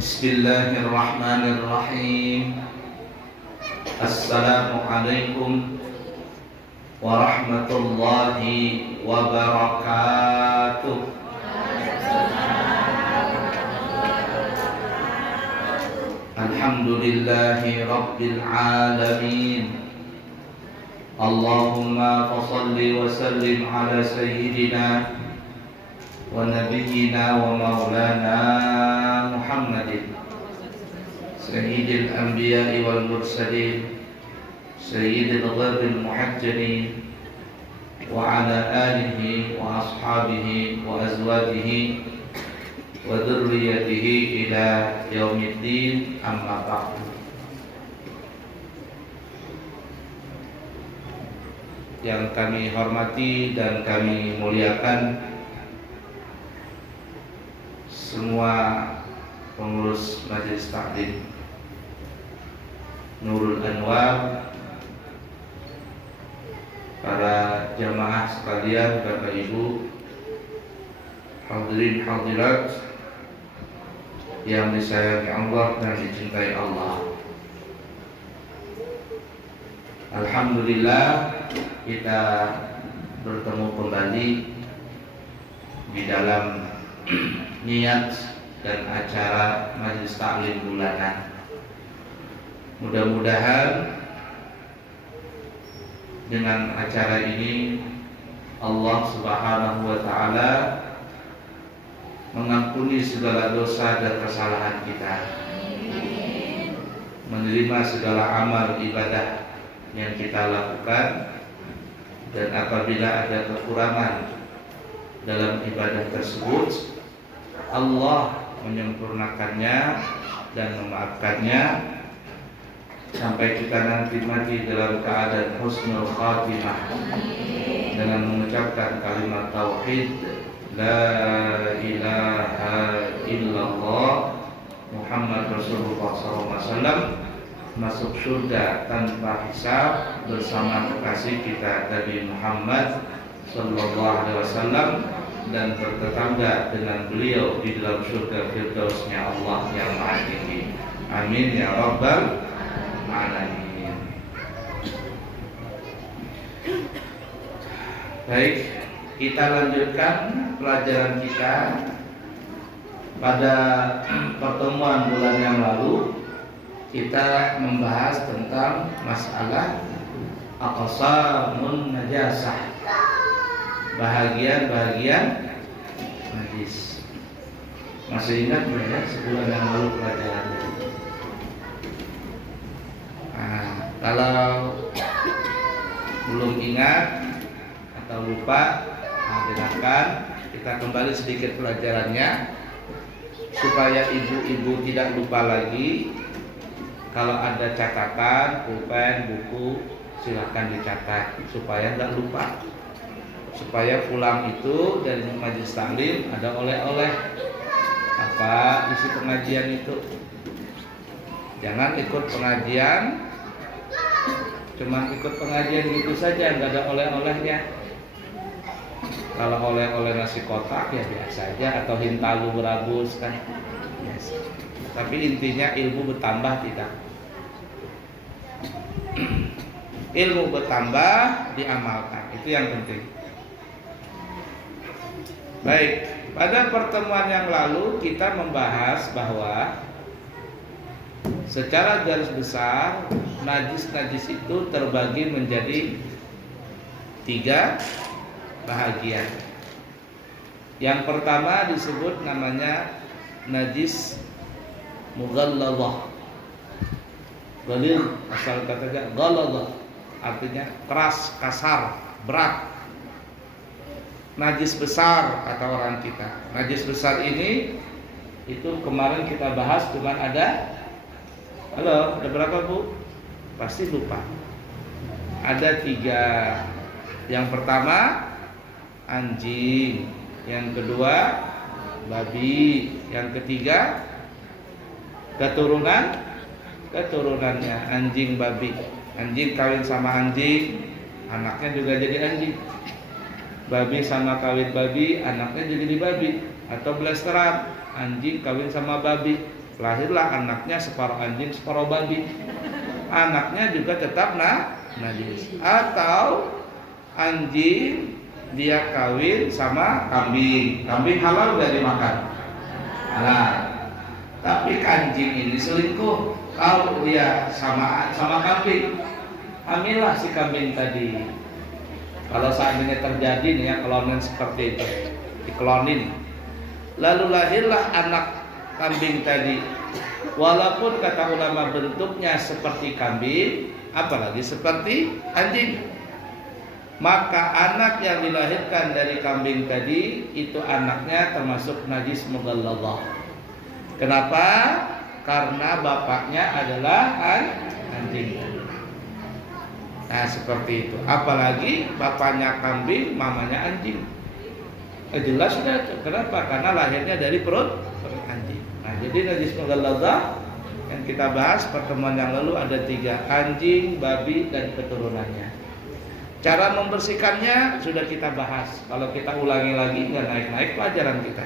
Bismillahirrahmanirrahim. Assalamualaikum warahmatullahi wabarakatuh. Alhamdulillahi rabbil alamin. Allahumma fassalli wa sallim ala sayyidina wa nabiyyina wa maulana Muhammadin sayyidil anbiya'i wal mursalin sayyidil ghirril muhajjalin wa ala alihi wa ashabihi wa azwajihi wa dhurriyyatihi ila yaumiddin, amma ba'du. Yang kami hormati dan kami muliakan semua pengurus Majelis Taklim Nurul Anwar, para jamaah sekalian, Bapak Ibu, hadirin hadirat yang disayangi Allah dan dicintai Allah. Alhamdulillah kita bertemu kembali di dalam niat dan acara Majelis Taklim bulanan. Mudah-mudahan dengan acara ini Allah Subhanahu wa taala mengampuni segala dosa dan kesalahan kita, menerima segala amal ibadah yang kita lakukan, dan apabila ada kekurangan dalam ibadah tersebut, Allah menyempurnakannya dan memaafkannya sampai kita nanti mati dalam keadaan husnul khatimah dengan mengucapkan kalimat tauhid la ilaha illallah Muhammad Rasulullah SAW, masuk surga tanpa hisab bersama kekasih kita Nabi Muhammad sallallahu alaihi wasallam, dan bertetangga dengan beliau di dalam surga firdausnya Allah yang maha tinggi. Amin ya rabbal alamin. Baik, kita lanjutkan pelajaran kita. Pada pertemuan bulan yang lalu kita membahas tentang masalah aqsamun najasah, bahagian-bahagian najis. Masih ingat ya sebulan yang lalu pelajarannya? Nah, kalau belum ingat atau lupa, dengarkan kita kembali sedikit pelajarannya supaya ibu-ibu tidak lupa lagi. Kalau ada catatan, pulpen, buku, silakan dicatat supaya nggak lupa. Supaya pulang itu dari majelis taklim ada oleh-oleh apa isi pengajian itu. Jangan ikut pengajian cuma ikut pengajian gitu saja, nggak ada oleh-olehnya. Kalau oleh-oleh nasi kotak ya biasa aja, atau hintalu berabus kan biasa. Tapi intinya ilmu bertambah tidak. Ilmu bertambah diamalkan, itu yang penting. Baik, pada pertemuan yang lalu kita membahas bahwa secara garis besar najis-najis itu terbagi menjadi 3 bahagian. Yang pertama disebut namanya najis mughalladhah. Ghalil asal katanya ghalladhah, artinya keras, kasar, berat. Najis besar kata orang kita. Najis besar ini itu kemarin kita bahas cuma ada, halo, ada berapa Bu? Pasti lupa. Ada 3. Yang pertama anjing, yang kedua babi, yang ketiga keturunannya anjing babi. Anjing kawin sama anjing, anaknya juga jadi anjing. Babi sama kawin babi, anaknya jadi babi. Atau blasteran, anjing kawin sama babi, lahirlah anaknya separuh anjing separuh babi, anaknya juga tetap najis. Atau anjing dia kawin sama kambing, kambing halal gak dimakan? Halal. Tapi anjing ini selingkuh, kalau dia sama kambing, hamillah si kambing tadi. Kalau seandainya terjadi nih ya klonin seperti itu, diklonin, lalu lahirlah anak kambing tadi, walaupun kata ulama bentuknya seperti kambing, apalagi seperti anjing, maka anak yang dilahirkan dari kambing tadi itu anaknya termasuk najis mughalladhah. Kenapa? Karena bapaknya adalah anjing. Nah seperti itu. Apalagi bapaknya kambing, mamanya anjing. Jelas sudah. Kenapa? Karena lahirnya dari perut anjing. Nah jadi najis mughalladhah yang kita bahas pertemuan yang lalu ada 3, anjing, babi, dan keturunannya. Cara membersihkannya sudah kita bahas. Kalau kita ulangi lagi nggak naik-naik pelajaran kita.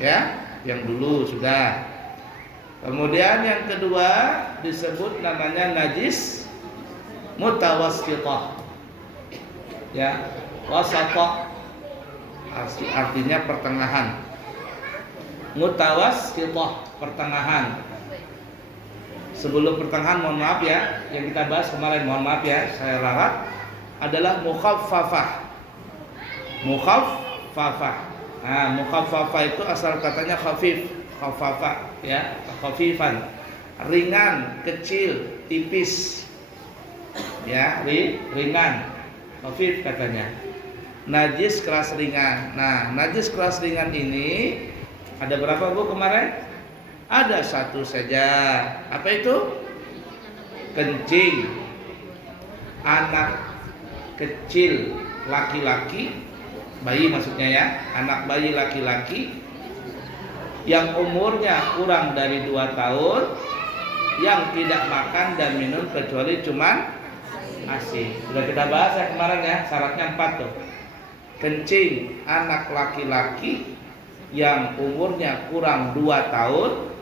Ya, yang dulu sudah. Kemudian yang kedua disebut namanya najis mutawassithah. Ya, wasatah artinya pertengahan. Mutawassithah, pertengahan. Sebelum pertengahan mohon maaf ya, yang kita bahas kemarin mohon maaf ya, saya ralat, adalah mukhaffafah. Mukhaffafah. Nah, mukhaffafah itu asal katanya khafif, khaffafah ya, khafifan. Ringan, kecil, tipis. Ya, ringan. Khafif katanya. Najis kelas ringan. Nah, najis kelas ringan ini ada berapa Bu kemarin? Ada 1 saja. Apa itu? Kencing. Anak kecil laki-laki, bayi maksudnya ya, anak bayi laki-laki yang umurnya kurang dari 2 tahun, yang tidak makan dan minum kecuali cuman ASI. Sudah kita bahas ya kemarin ya, syaratnya 4 tuh. Kencing anak laki-laki yang umurnya kurang 2 tahun,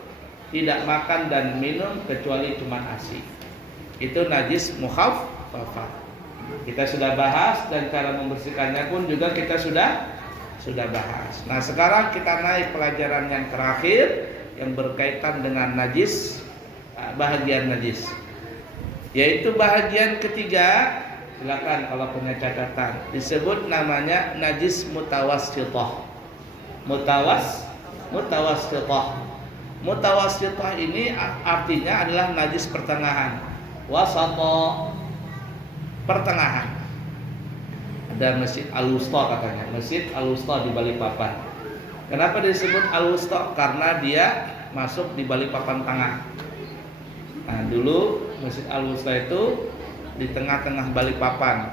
tidak makan dan minum kecuali cuman ASI. Itu najis mukhaffafah. Kita sudah bahas dan cara membersihkannya pun juga kita sudah bahas. Nah, sekarang kita naik pelajaran yang terakhir yang berkaitan dengan najis, bahagian najis. Yaitu bahagian ketiga, silakan kalau punya catatan, disebut namanya najis mutawassithah. Mutawassithah. Mutawassithah ini artinya adalah najis pertengahan. Wasatah, pertengahan. Ada Masjid Al-Wusta katanya, Masjid Al-Wusta di Balikpapan. Kenapa disebut Al-Wusta? Karena dia masuk di Balikpapan tengah. Nah, dulu Masjid Al-Wusta itu di tengah-tengah Balikpapan,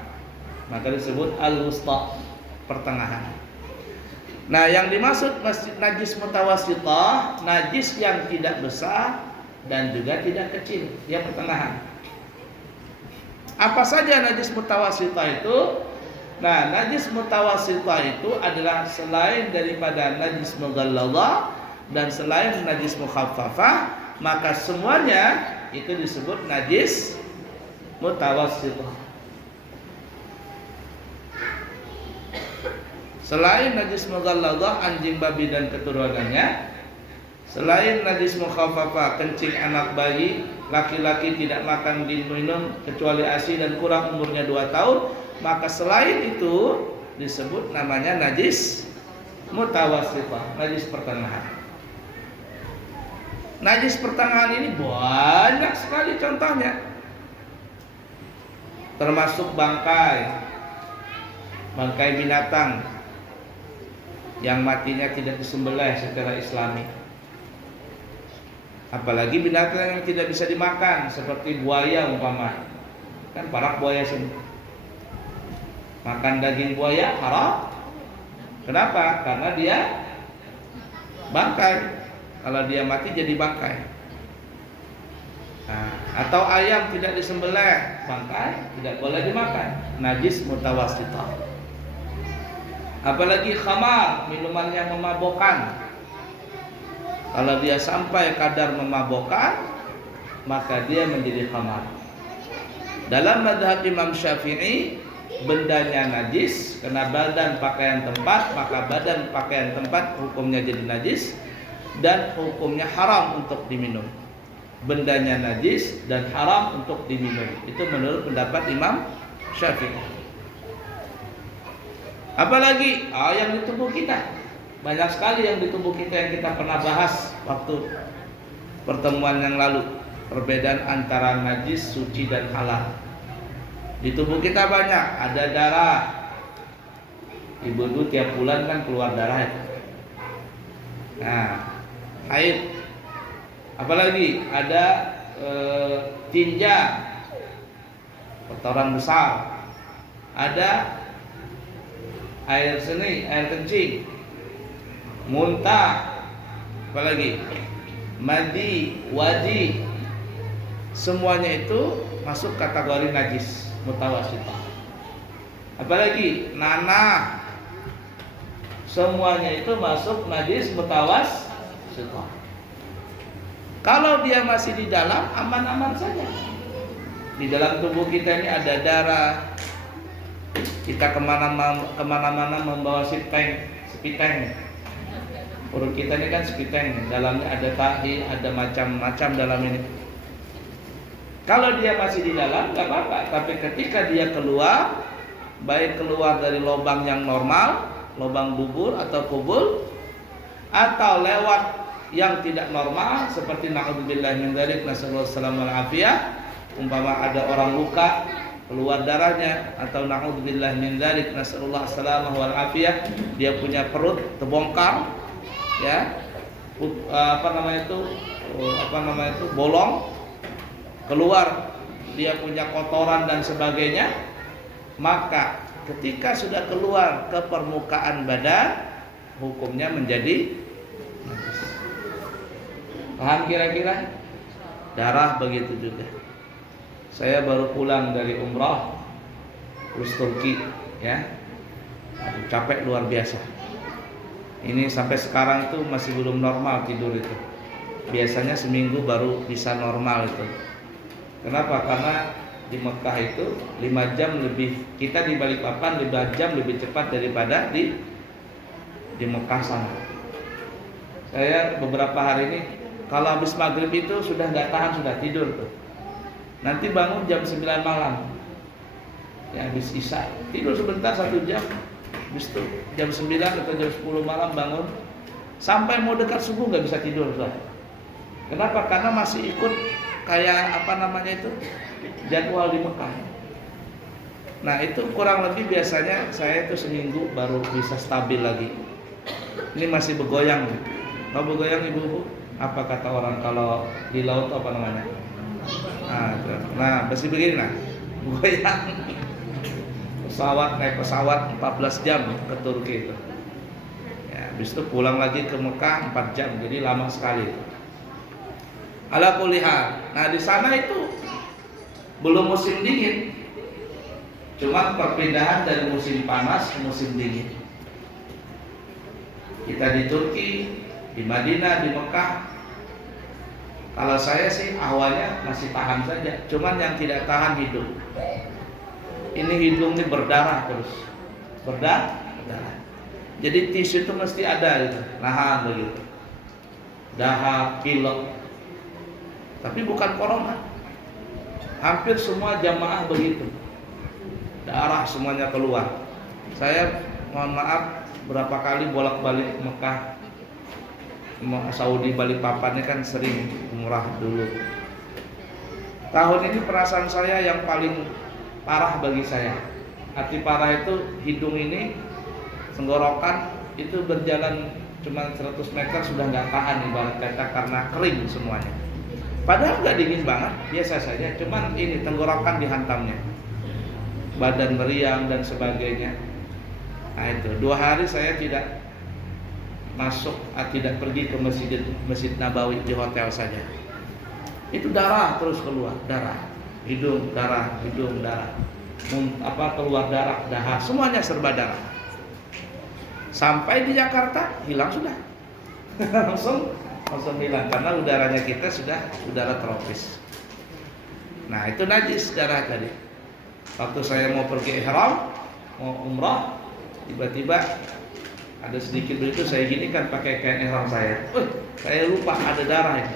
maka disebut Al-Wusta, pertengahan. Nah, yang dimaksud masjid najis mutawassithah, najis yang tidak besar dan juga tidak kecil, dia pertengahan. Apa saja najis mutawassithah itu? Nah, najis mutawassithah itu adalah selain daripada najis mughalladhah dan selain najis mukhaffafah, maka semuanya itu disebut najis mutawassithah. Selain najis mughalladhah, anjing, babi dan keturunannya, selain najis mukhaffafah, kencing anak bayi laki-laki tidak makan minum kecuali ASI dan kurang umurnya 2 tahun, maka selain itu disebut namanya najis mutawassithah, najis pertengahan. Najis pertengahan ini banyak sekali contohnya, termasuk bangkai binatang yang matinya tidak disembelih secara Islami. Apalagi binatang yang tidak bisa dimakan seperti buaya umpama. Kan parak buaya sini. Makan daging buaya haram. Kenapa? Karena dia bangkai. Kalau dia mati jadi bangkai. Nah, atau ayam tidak disembelih, bangkai tidak boleh dimakan. Najis mutawassithah. Apalagi khamar, minuman yang memabukkan. Kalau dia sampai kadar memabokkan, maka dia menjadi khamar. Dalam mazhab Imam Syafi'i, bendanya najis karena badan pakaian tempat, maka badan pakaian tempat hukumnya jadi najis dan hukumnya haram untuk diminum. Bendanya najis dan haram untuk diminum. Itu menurut pendapat Imam Syafi'i. Apalagi yang di tubuh kita. Banyak sekali yang di tubuh kita yang kita pernah bahas waktu pertemuan yang lalu. Perbedaan antara najis, suci dan halal. Di tubuh kita banyak, ada darah. Ibu-ibu tiap bulan kan keluar darah. Nah, haid. Apalagi ada tinja, kotoran besar. Ada air seni, air kencing, muntah, apalagi madi, wadi. Semuanya itu masuk kategori najis mutawassithah. Apalagi nanah, semuanya itu masuk najis mutawassithah. Kalau dia masih di dalam, aman-aman saja. Di dalam tubuh kita ini ada darah. Kita kemana-mana membawa sepiteng. Perut kita ini kan sepiteng. Dalamnya ada tahi, ada macam-macam dalam ini. Kalau dia masih di dalam, nggak apa-apa. Tapi ketika dia keluar, baik keluar dari lubang yang normal, lubang bubur atau kubul, atau lewat yang tidak normal seperti naudzubillah min dzalik, nasallallahu alaihi wasallam, umpama ada orang luka keluar darahnya, atau naudzubillah min dzalik, nasallallahu alaihi wasallam, dia punya perut terbongkar, ya, bolong, keluar dia punya kotoran dan sebagainya, maka ketika sudah keluar ke permukaan badan, hukumnya menjadi najis. Paham kira-kira? Darah begitu juga. Saya baru pulang dari umrah terus Turki, ya. Capek luar biasa. Ini sampai sekarang tuh masih belum normal tidur itu. Biasanya seminggu baru bisa normal itu. Kenapa? Karena di Mekah itu 5 jam lebih, kita di Balikpapan 5 jam lebih cepat daripada di Mekah sana. Saya beberapa hari ini kalau habis maghrib itu sudah nggak tahan, sudah tidur tuh. Nanti bangun jam 9 malam. Ya habis isya, tidur sebentar 1 jam. Habis itu jam 9 atau jam 10 malam bangun. Sampai mau dekat subuh nggak bisa tidur, sudah. Kenapa? Karena masih ikut kayak jadwal di Mekah. Nah itu kurang lebih biasanya saya itu seminggu baru bisa stabil lagi. Ini masih bergoyang. Mau bergoyang ibu-ibu? Apa kata orang kalau di laut apa namanya? Nah masih begini lah, bergoyang. Naik pesawat 14 jam ke Turki itu. Ya, habis itu pulang lagi ke Mekah 4 jam, jadi lama sekali itu. Ala kulli hal. Nah di sana itu belum musim dingin, cuma perpindahan dari musim panas ke musim dingin. Kita di Turki, di Madinah, di Mekah. Kalau saya sih awalnya masih tahan saja, cuman yang tidak tahan hidung. Ini hidung ini berdarah terus, berdarah. Jadi tisu itu mesti ada gitu, nahan begitu, dahak, pilek. Tapi bukan corona. Hampir semua jamaah begitu, darah semuanya keluar. Saya mohon maaf berapa kali bolak-balik Mekah, Saudi, Balikpapan ini kan sering umrah dulu. Tahun ini perasaan saya yang paling parah bagi saya. Arti parah itu hidung ini, tenggorokan itu berjalan cuma 100 meter sudah nggak tahan ibarat kata karena kering semuanya. Padahal nggak dingin banget, biasa saja. Cuman ini tenggorokan dihantamnya, badan meriang dan sebagainya. Nah itu 2 hari saya tidak masuk, tidak pergi ke Masjid Nabawi, di hotel saja. Itu darah terus keluar, darah, hidung darah, keluar darah, dahak, semuanya serba darah. Sampai di Jakarta hilang sudah, langsung 0,9 karena udaranya kita sudah udara tropis. Nah itu najis darah tadi. Waktu saya mau pergi ihram, mau umrah, tiba-tiba ada sedikit begitu saya gini kan pakai kain ihram saya. Saya lupa ada darah ini.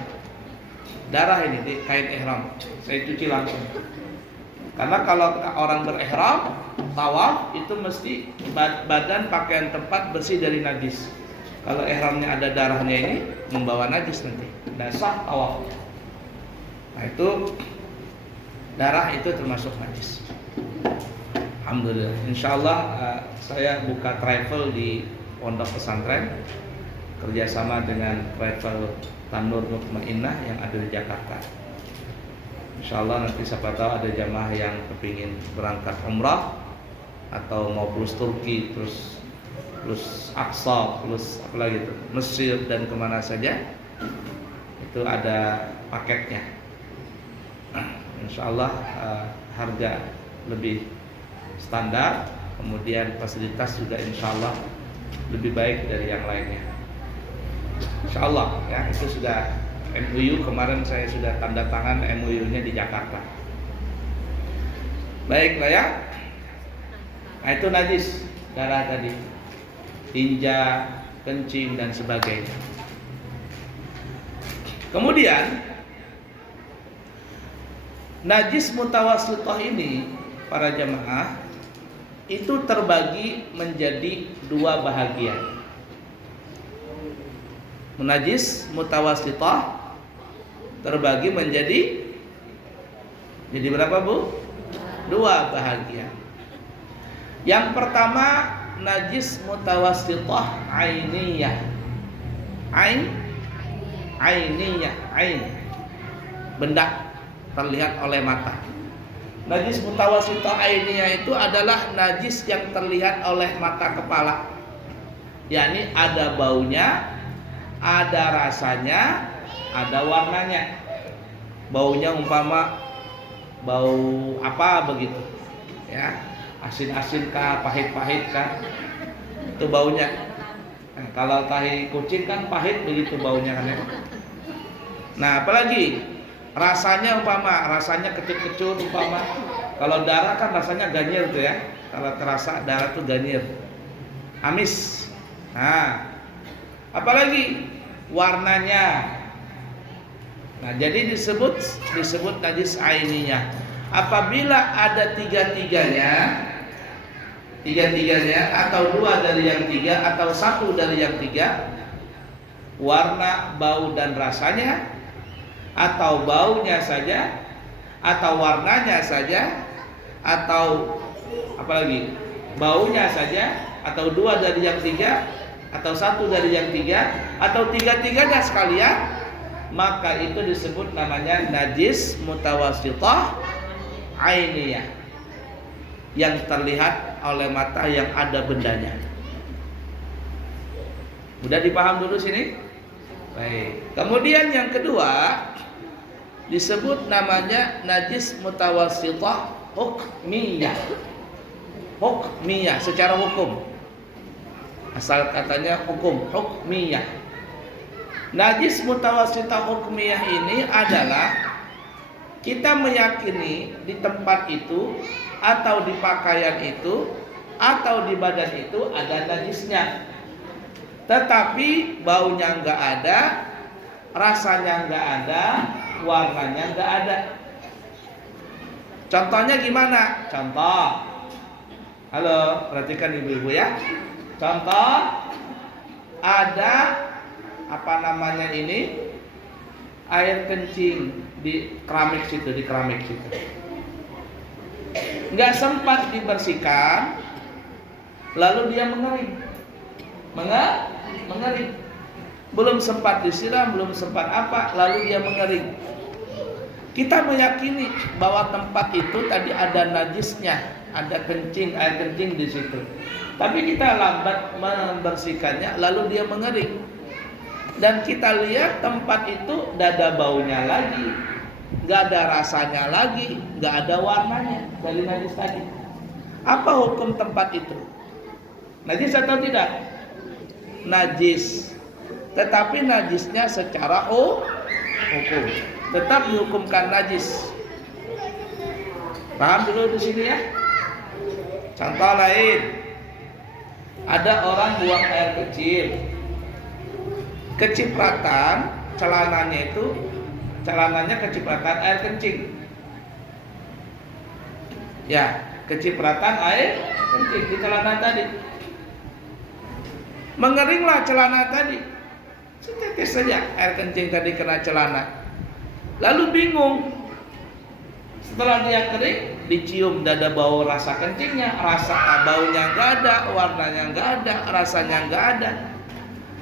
Darah ini di kain ihram. Saya cuci langsung. Karena kalau orang berihram, tawaf itu mesti badan pakaian tempat bersih dari najis. Kalau ihramnya ada darahnya ini membawa najis nanti. Tidak sah tawaf. Nah itu darah itu termasuk najis. Alhamdulillah. Insyaallah saya buka travel di pondok pesantren kerjasama dengan travel Tanur Mutmainnah yang ada di Jakarta. Insyaallah nanti siapa tahu ada jamaah yang kepingin berangkat umrah atau mau plus Turki, plus Aqsa, plus apa lagi itu, Mesir dan kemana saja itu ada paketnya. Insyaallah harga lebih standar, kemudian fasilitas juga insyaallah lebih baik dari yang lainnya. Insyaallah ya, itu sudah MOU, kemarin saya sudah tanda tangan MOU-nya di Jakarta. Baiklah ya. Nah itu najis darah tadi, tinja, kencing dan sebagainya. Kemudian najis mutawassithah ini para jamaah itu terbagi menjadi dua bahagian. Najis mutawassithah terbagi menjadi berapa Bu? Dua bahagian. Yang pertama najis mutawassithah ainiyah. Ainiyah, benda terlihat oleh mata. Najis mutawassithah ainiyah itu adalah najis yang terlihat oleh mata kepala. yakni ada baunya, ada rasanya, ada warnanya. Baunya umpama bau apa begitu, ya, asin-asin kah, pahit-pahit kah, itu baunya. Nah, kalau tahi kucing kan pahit begitu baunya kan ya. Nah, apalagi rasanya umpama rasanya kecut-kecut umpama. Kalau darah kan rasanya ganjil tuh ya. Kalau terasa darah tuh ganjil, amis. Nah, apalagi warnanya. Nah, jadi disebut najis ainiyah. Apabila ada tiga-tiganya atau dua dari yang tiga atau satu dari yang tiga, warna, bau dan rasanya, atau baunya saja, atau warnanya saja, atau apalagi baunya saja, atau dua dari yang tiga, atau satu dari yang tiga, atau tiga-tiganya sekalian, maka itu disebut namanya najis mutawassithah ainiyah, yang terlihat oleh mata yang ada bendanya. Mudah dipaham dulu sini? Baik. Kemudian yang kedua disebut namanya najis mutawassithah hukmiyah. Hukmiyah secara hukum. Asal katanya hukum, hukmiyah. Najis mutawassithah hukmiyah ini adalah kita meyakini di tempat itu atau di pakaian itu atau di badan itu ada najisnya, tetapi baunya enggak ada, rasanya enggak ada, warnanya enggak ada. Contohnya gimana? Contoh, halo, perhatikan ibu-ibu ya. Contoh, ada apa namanya ini, air kencing di keramik situ, nggak sempat dibersihkan, lalu dia mengering, belum sempat disiram, belum sempat apa, lalu dia mengering. Kita meyakini bahwa tempat itu tadi ada najisnya, ada air kencing di situ, tapi kita lambat membersihkannya, lalu dia mengering. Dan kita lihat tempat itu tidak ada baunya lagi, nggak ada rasanya lagi, nggak ada warnanya dari najis tadi. Apa hukum tempat itu? Najis atau tidak? Najis. tetapi najisnya secara hukum tetap dihukumkan najis. Paham dulu di sini ya. Contoh lain, ada orang buang air kecil, kecipratan celananya kecipratan air kencing. Ya, kecipratan air kencing di celana tadi. Mengeringlah celana tadi. Setetes saja air kencing tadi kena celana. Lalu bingung. Setelah dia kering, dicium dada bau rasa kencingnya, rasa baunya nggak ada, warnanya nggak ada, rasanya nggak ada.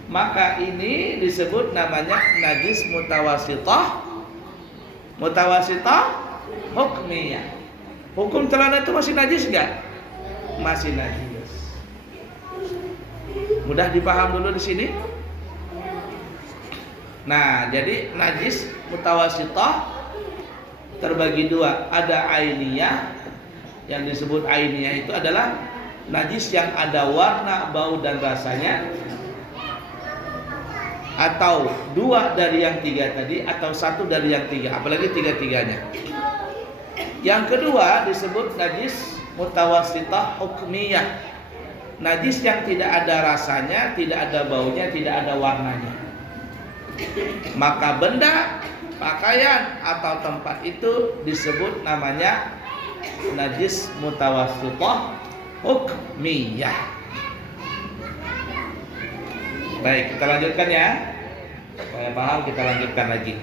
Maka ini disebut namanya najis mutawasithah hukmiyah. Hukum celana itu masih najis nggak? Masih najis. Mudah dipaham dulu di sini. Nah, jadi najis mutawasithah terbagi dua. Ada ainiyah, yang disebut ainiyah itu adalah najis yang ada warna, bau dan rasanya, atau dua dari yang tiga tadi, atau satu dari yang tiga, apalagi tiga-tiganya. Yang kedua disebut najis mutawasithah hukmiyah, najis yang tidak ada rasanya, tidak ada baunya, tidak ada warnanya. Maka benda, pakaian atau tempat itu disebut namanya najis mutawasithah hukmiyah. Baik, kita lanjutkan ya. Supaya paham, kita lanjutkan lagi.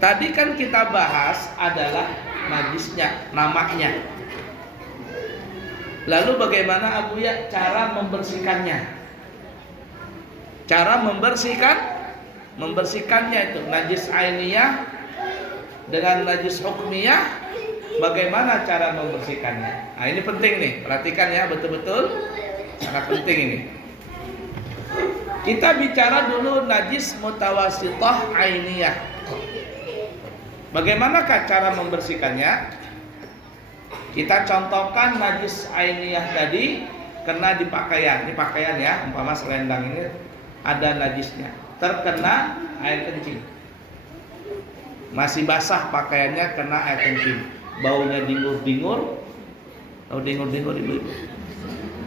Tadi kan kita bahas adalah najisnya, namanya. Lalu bagaimana Abu Ya cara membersihkannya? Cara membersihkannya itu najis ainiyah dengan najis hukmiyah, bagaimana cara membersihkannya? Nah, ini penting nih, perhatikan ya, betul-betul sangat penting ini. Kita bicara dulu najis mutawasithah ainiyah. Bagaimanakah cara membersihkannya? Kita contohkan najis ainiyah tadi kena di pakaian. Ini pakaian ya, umpama selendang ini ada najisnya, terkena air kencing. Masih basah pakaiannya, kena air kencing. Baunya dingur-dingur. Tahu dingur-dingur ibu-ibu?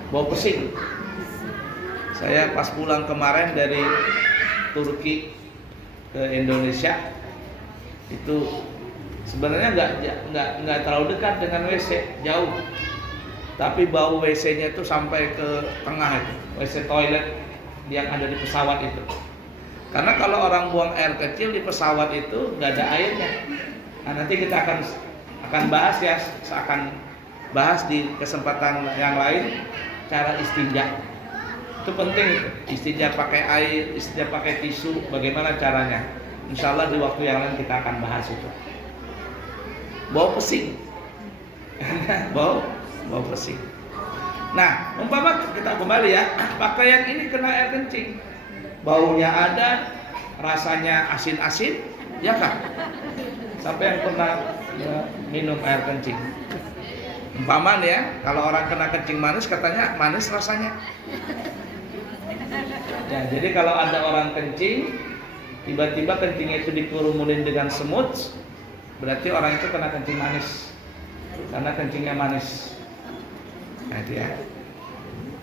Bau pesing. Saya pas pulang kemarin dari Turki ke Indonesia, itu sebenarnya nggak terlalu dekat dengan WC, jauh. Tapi bau WC-nya itu sampai ke tengah itu, WC toilet yang ada di pesawat itu. Karena kalau orang buang air kecil di pesawat itu nggak ada airnya. Nah, nanti kita akan bahas ya, akan bahas di kesempatan yang lain cara istinja. Itu penting itu. Istinja pakai air, istinja pakai tisu, bagaimana caranya? Insya Allah di waktu yang lain kita akan bahas itu. Bau pesing. bau pesing. Nah, umpama kita kembali ya, pakaian ini kena air kencing, baunya ada, rasanya asin-asin, ya kan? Sampai yang pernah minum air kencing. Umpama ya, kalau orang kena kencing manis, katanya manis rasanya. Ya, jadi kalau ada orang kencing, tiba-tiba kencingnya itu dikerumunin dengan semut, berarti orang itu kena kencing manis, karena kencingnya manis. Nah, dia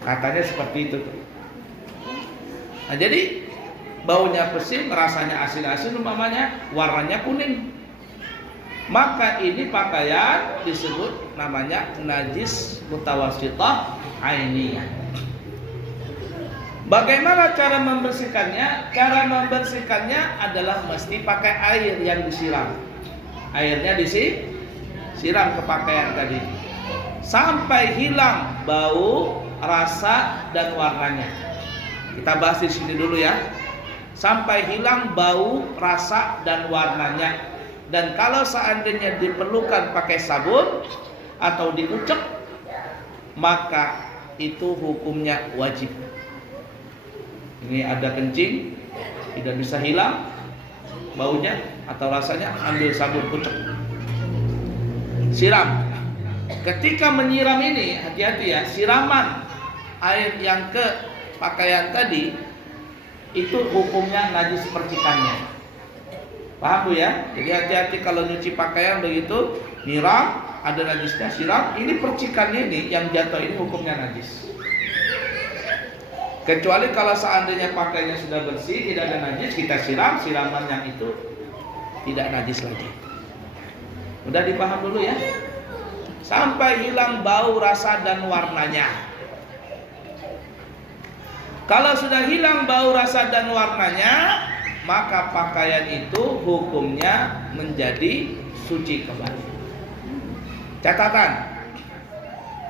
katanya seperti itu. Nah, jadi baunya pesing, rasanya asin-asin umpamanya, warnanya kuning. Maka ini pakaian disebut namanya najis mutawasithah ainiyah. Bagaimana cara membersihkannya? Cara membersihkannya adalah mesti pakai air yang disiram. Airnya disiram ke pakaian tadi sampai hilang bau, rasa dan warnanya. Kita bahas di sini dulu ya. Sampai hilang bau, rasa dan warnanya. Dan kalau seandainya diperlukan pakai sabun atau diucek, maka itu hukumnya wajib. Ini ada kencing, tidak bisa hilang baunya atau rasanya, ambil sabun ucek, siram. Ketika menyiram ini, hati-hati ya, siraman air yang ke pakaian tadi itu hukumnya najis percikannya. Paham Bu ya? Jadi hati-hati kalau nyuci pakaian begitu, nyiram, ada najisnya, siram, ini percikannya ini yang jatuh ini hukumnya najis. Kecuali kalau seandainya pakaiannya sudah bersih, tidak ada najis, kita siram, siraman yang itu tidak najis lagi. Udah dipaham dulu ya? Sampai hilang bau, rasa, dan warnanya. Kalau sudah hilang bau, rasa, dan warnanya, maka pakaian itu hukumnya menjadi suci kembali. Catatan,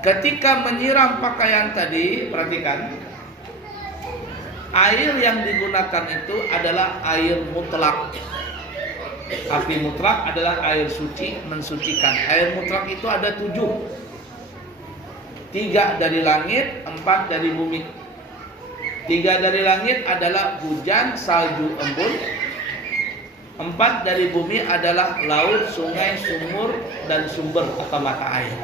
ketika menyiram pakaian tadi, perhatikan, air yang digunakan itu adalah air mutlak. Arti mutlak adalah air suci, mensucikan. Air mutlak itu ada 7. 3 dari langit, 4 dari bumi. 3 dari langit adalah hujan, salju, embun. 4 dari bumi adalah laut, sungai, sumur, dan sumber atau mata air.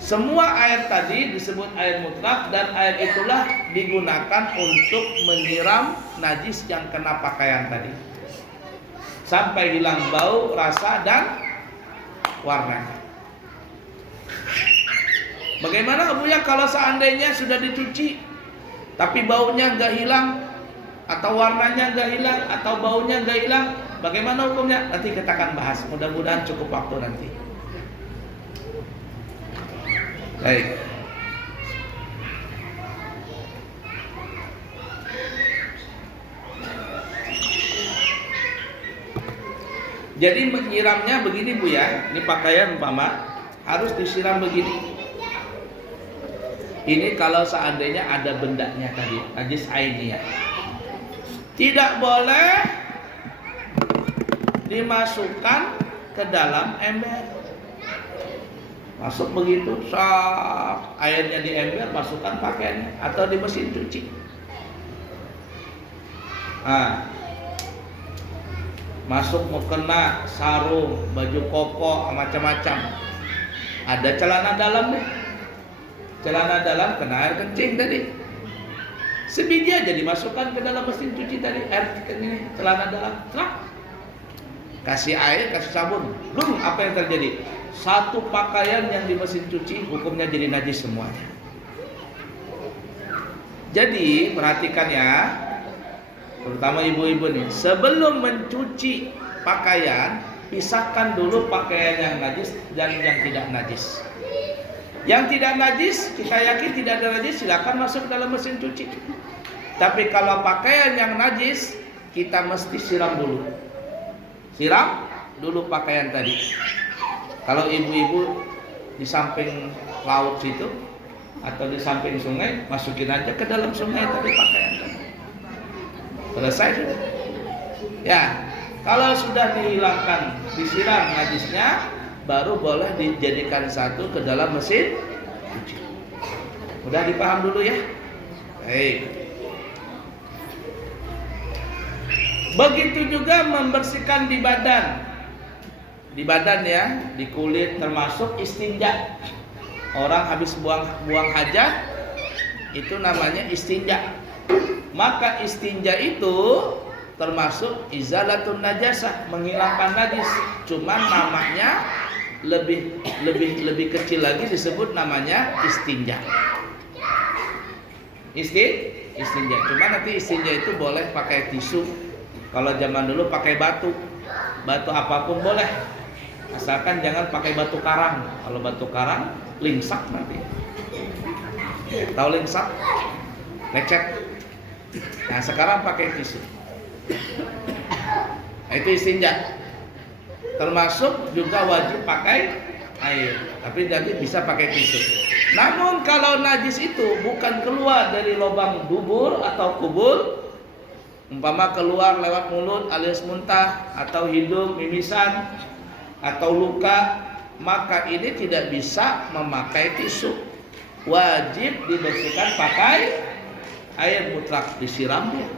Semua air tadi disebut air mutlak, dan air itulah digunakan untuk menyiram najis yang kena pakaian tadi sampai hilang bau, rasa, dan warnanya. Bagaimana Bu ya kalau seandainya sudah dicuci tapi baunya nggak hilang, atau warnanya nggak hilang, atau baunya nggak hilang, bagaimana hukumnya? Nanti kita akan bahas. Mudah-mudahan cukup waktu nanti. Baik. Jadi menyiramnya begini Bu ya. Ini pakaian umpama harus disiram begini. Ini kalau seandainya ada bendanya tadi, najis ainiyah. Tidak boleh dimasukkan ke dalam ember. Masuk begitu, sak, airnya di ember, masukkan pakaiannya atau di mesin cuci. Nah, masuk mukena, sarung, baju koko, macam-macam. Ada celana dalam deh. Celana dalam kena air kencing tadi, sebiji aja dimasukkan ke dalam mesin cuci tadi, air ini celana dalam, kasih air, kasih sabun, belum apa yang terjadi? Satu pakaian yang di mesin cuci hukumnya jadi najis semuanya. Jadi perhatikan ya, terutama ibu-ibu nih, sebelum mencuci pakaian, pisahkan dulu pakaian yang najis dan yang tidak najis. Yang tidak najis, kita yakin tidak ada najis, silakan masuk dalam mesin cuci. Tapi kalau pakaian yang najis, kita mesti siram dulu. Siram dulu pakaian tadi. Kalau ibu-ibu di samping laut situ atau di samping sungai, masukin aja ke dalam sungai tadi pakaian tadi. Selesai sudah. Ya, kalau sudah dihilangkan, disiram najisnya, baru boleh dijadikan satu ke dalam mesin cuci. Udah dipaham dulu ya? Baik. Begitu juga membersihkan di badan. Di badan ya, di kulit, termasuk istinja. Orang habis buang hajat, itu namanya istinja. Maka istinja itu termasuk izalatun najasah, menghilangkan najis. Cuman namanya lebih kecil lagi, disebut namanya istinja. Istinja. Cuma nanti istinja itu boleh pakai tisu. Kalau zaman dulu pakai batu apapun boleh, asalkan jangan pakai batu karang. Kalau batu karang lingsak nanti. Tahu lingsak? Lecet. Nah sekarang pakai tisu. Nah, itu istinja. Termasuk juga wajib pakai air, tapi nanti bisa pakai tisu. Namun kalau najis itu bukan keluar dari lubang dubur atau kubur, umpama keluar lewat mulut alias muntah, atau hidung, mimisan, atau luka, maka ini tidak bisa memakai tisu. Wajib dibersihkan pakai air mutlak, disiram dia.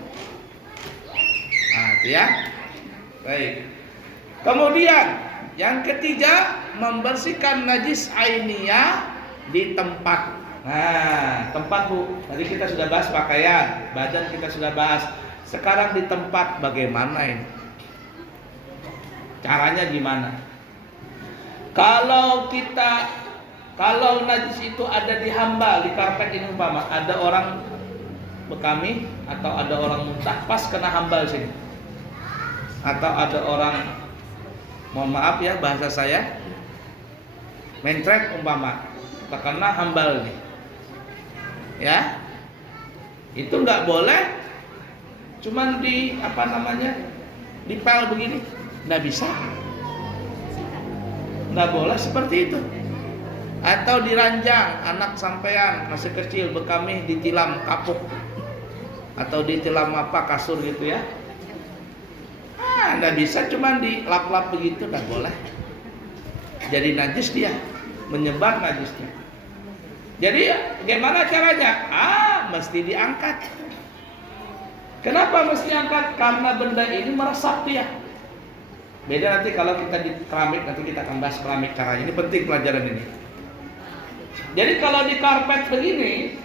Nah, itu ya. Baik. Kemudian yang ketiga, membersihkan najis ainiyah di tempat. Nah, tempat Bu. Tadi kita sudah bahas pakaian, badan kita sudah bahas. Sekarang di tempat bagaimana ini? Caranya gimana? Kalau najis itu ada di hamba, di karpet ini umpama ada orang bekami atau ada orang muntah pas kena hambal sini. Atau ada orang, mohon maaf ya bahasa saya, mencret umpama terkena hambal nih. Ya. Itu nggak boleh cuman dipel begini. Nggak bisa. Nggak boleh seperti itu. Atau diranjang, anak sampean masih kecil bekami ditilam kapuk atau ditilam kasur gitu ya. Nggak bisa cuman dilap-lap begitu, nggak boleh. Jadi najis dia, menyebar najisnya. Jadi gimana caranya? Mesti diangkat. Kenapa mesti diangkat? Karena benda ini meresap dia. Beda nanti kalau kita di keramik, nanti kita akan bahas keramik caranya. Ini penting pelajaran ini. Jadi kalau di karpet begini,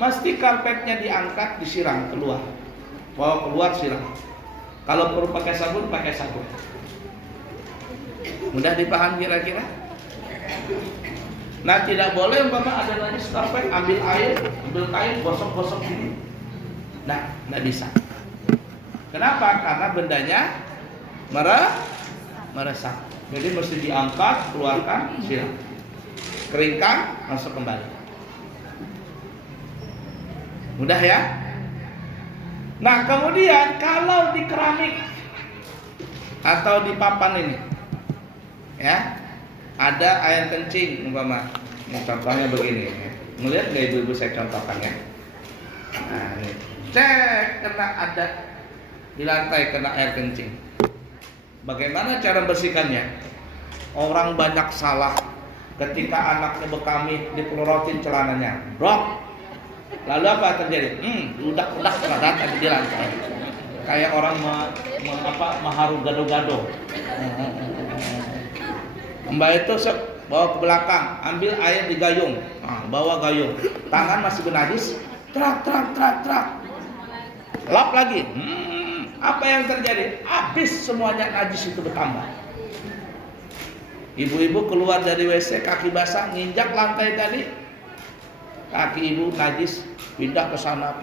mesti karpetnya diangkat, disiram keluar. Bawa keluar, siram. Kalau perlu pakai sabun, pakai sabun. Mudah dipahami kira-kira? Nah, tidak boleh umpama ada najis karpet, ambil air, ambil kain, gosok-gosok gini. Nah, nggak bisa. Kenapa? Karena bendanya meresap. Jadi mesti diangkat, keluarkan, siram. Keringkan, masuk kembali. Mudah ya? Nah, kemudian kalau di keramik atau di papan ini, ya, ada air kencing umpama. Ini contohnya begini. Melihat nggak ibu-ibu saya contohkan ya? Nah, ini. Cek, kena ada di lantai kena air kencing. Bagaimana cara bersihkannya? Orang banyak salah ketika anaknya bekami dipelorotin celananya, brok. Lalu apa terjadi? Udak-udak teradat ada di lantai. Kayak orang maharu gado-gado. Mbak itu bawa ke belakang, ambil air di gayung, bawa gayung, tangan masih bernajis, trak. Lap lagi. Apa yang terjadi? Habis semuanya najis itu bertambah. Ibu-ibu keluar dari WC kaki basah, nginjak lantai tadi, kaki ibu najis, pindah ke sana.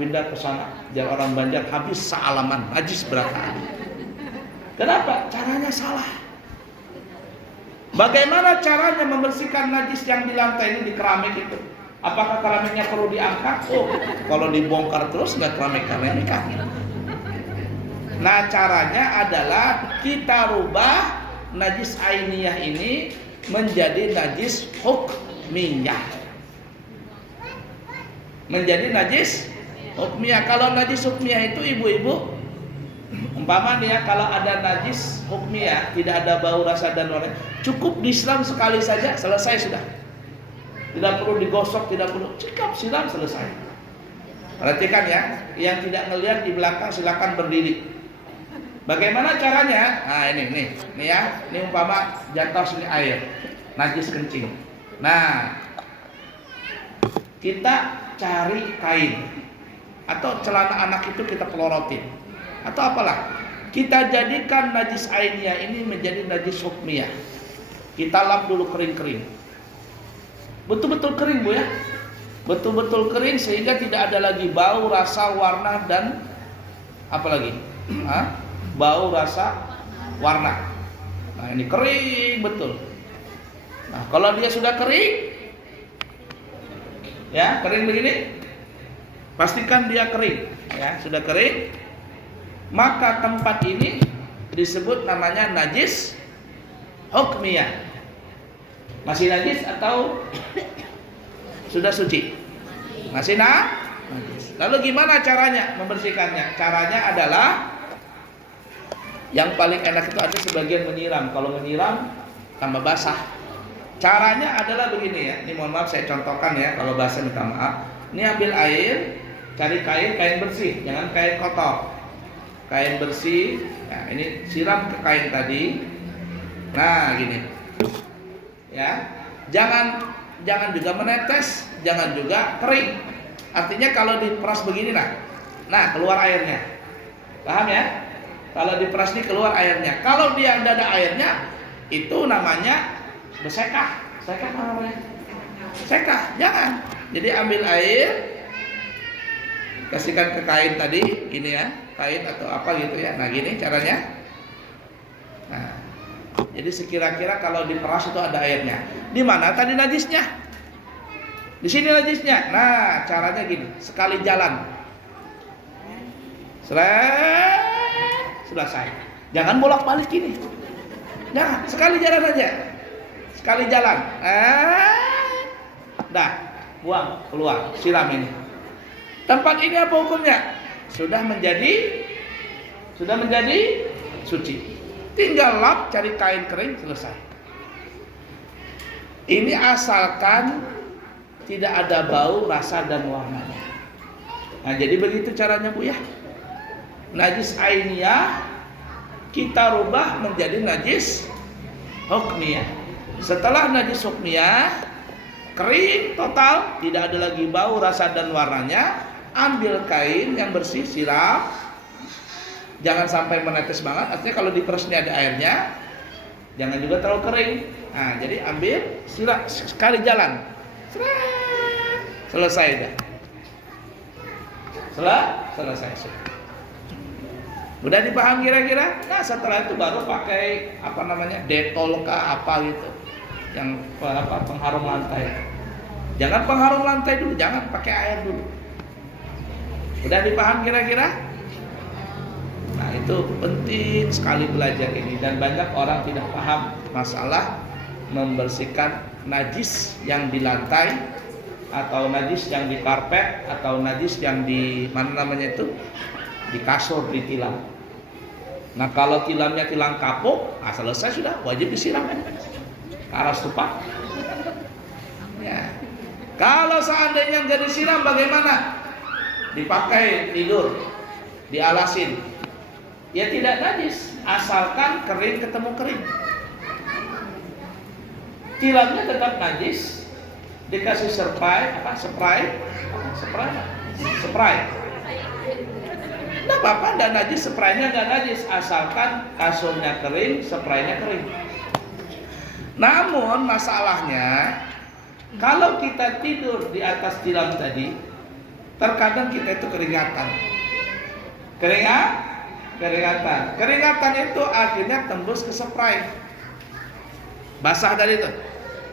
Biar orang Banjar habis sealaman najis berantakan. Kenapa? Caranya salah. Bagaimana caranya membersihkan najis yang di lantai ini di keramik itu? Apakah keramiknya perlu diangkat? Kalau dibongkar terus nggak keramik kan? Nah, caranya adalah kita rubah najis ainiyah ini menjadi najis hukmiyah. Menjadi najis hukmiyah. Kalau najis hukmiyah itu ibu-ibu, umpama nih ya, kalau ada najis hukmiyah, tidak ada bau, rasa dan warna, cukup disiram sekali saja, selesai sudah. Tidak perlu digosok, tidak perlu, cukup siram selesai. Perhatikan ya, yang tidak ngelihat di belakang silakan berdiri. Bagaimana caranya? Nah ini ya, ini umpama jatuh sini air, najis kencing. Nah, kita cari kain atau celana anak itu kita pelorotin atau apalah. Kita jadikan najis ainiyah ini menjadi najis hukmiyah. Kita lap dulu kering-kering. Betul-betul kering Bu ya. Betul-betul kering sehingga tidak ada lagi bau, rasa, warna dan apa lagi? Bau, rasa, warna. Nah, ini kering betul. Nah, kalau dia sudah kering, ya kering begini, pastikan dia kering. Ya, sudah kering, maka tempat ini disebut namanya najis hukmiyah. Masih najis atau sudah suci? Masih najis. Lalu gimana caranya membersihkannya? Caranya adalah yang paling enak itu ada sebagian menyiram. Kalau menyiram tambah basah. Caranya adalah begini ya. Ini mohon maaf saya contohkan ya. Kalau basah minta maaf. Ini ambil air, cari kain bersih, jangan kain kotor. Kain bersih. Nah, ini siram ke kain tadi. Nah, gini. Ya. Jangan jangan juga menetes, jangan juga kering. Artinya kalau diperas begini nah keluar airnya. Paham ya? Kalau diperas ini keluar airnya. Kalau dia tidak ada airnya, itu namanya bersekah. Sekah apa namanya? Sekah, jangan. Jadi ambil air, kasihkan ke kain tadi, ini ya, kain atau apa gitu ya. Nah gini caranya. Nah, jadi sekira-kira kalau diperas itu ada airnya. Di mana tadi najisnya? Di sini najisnya. Nah, caranya gini, sekali jalan. Selesai. Jangan bolak-balik gini. Nah, sekali jalan aja. Sekali jalan. Dah, buang, keluar, siram ini. Tempat ini apa hukumnya? Sudah menjadi suci. Tinggal lap, cari kain kering, selesai. Ini asalkan tidak ada bau, rasa dan warnanya. Nah, jadi begitu caranya Bu ya. Najis ainiyah kita rubah menjadi najis hukmiyah. Setelah najis hukmiyah kering total, tidak ada lagi bau, rasa dan warnanya, ambil kain yang bersih, siram. Jangan sampai menetes banget. Artinya kalau diperas ini ada airnya, jangan juga terlalu kering. Nah, jadi ambil, siram sekali jalan. Selesai dah. Selesai. Udah dipaham kira-kira? Nah, setelah itu baru pakai apa namanya? Detol kah apa gitu. Yang pengharum lantai. Jangan pengharum lantai dulu, jangan pakai air dulu. Udah dipaham kira-kira? Nah, itu penting sekali belajar ini, dan banyak orang tidak paham masalah membersihkan najis yang di lantai atau najis yang di karpet atau najis yang di mana namanya itu, di kasur, di tilam. Nah, kalau tilamnya tilam kapuk, selesai sudah, wajib disiram ke arah stupa. Ya. Kalau seandainya nggak disiram bagaimana? Dipakai tidur, dialasin. Ya tidak najis, asalkan kering ketemu kering. Tilamnya tetap najis, dikasih spray. Nah, apa-apa, tidak najis, spraynya nggak najis, asalkan kasurnya kering, spraynya kering. Namun masalahnya, kalau kita tidur di atas tilam tadi, terkadang kita itu keringatan. Keringatan itu akhirnya tembus ke spray. Basah tadi itu.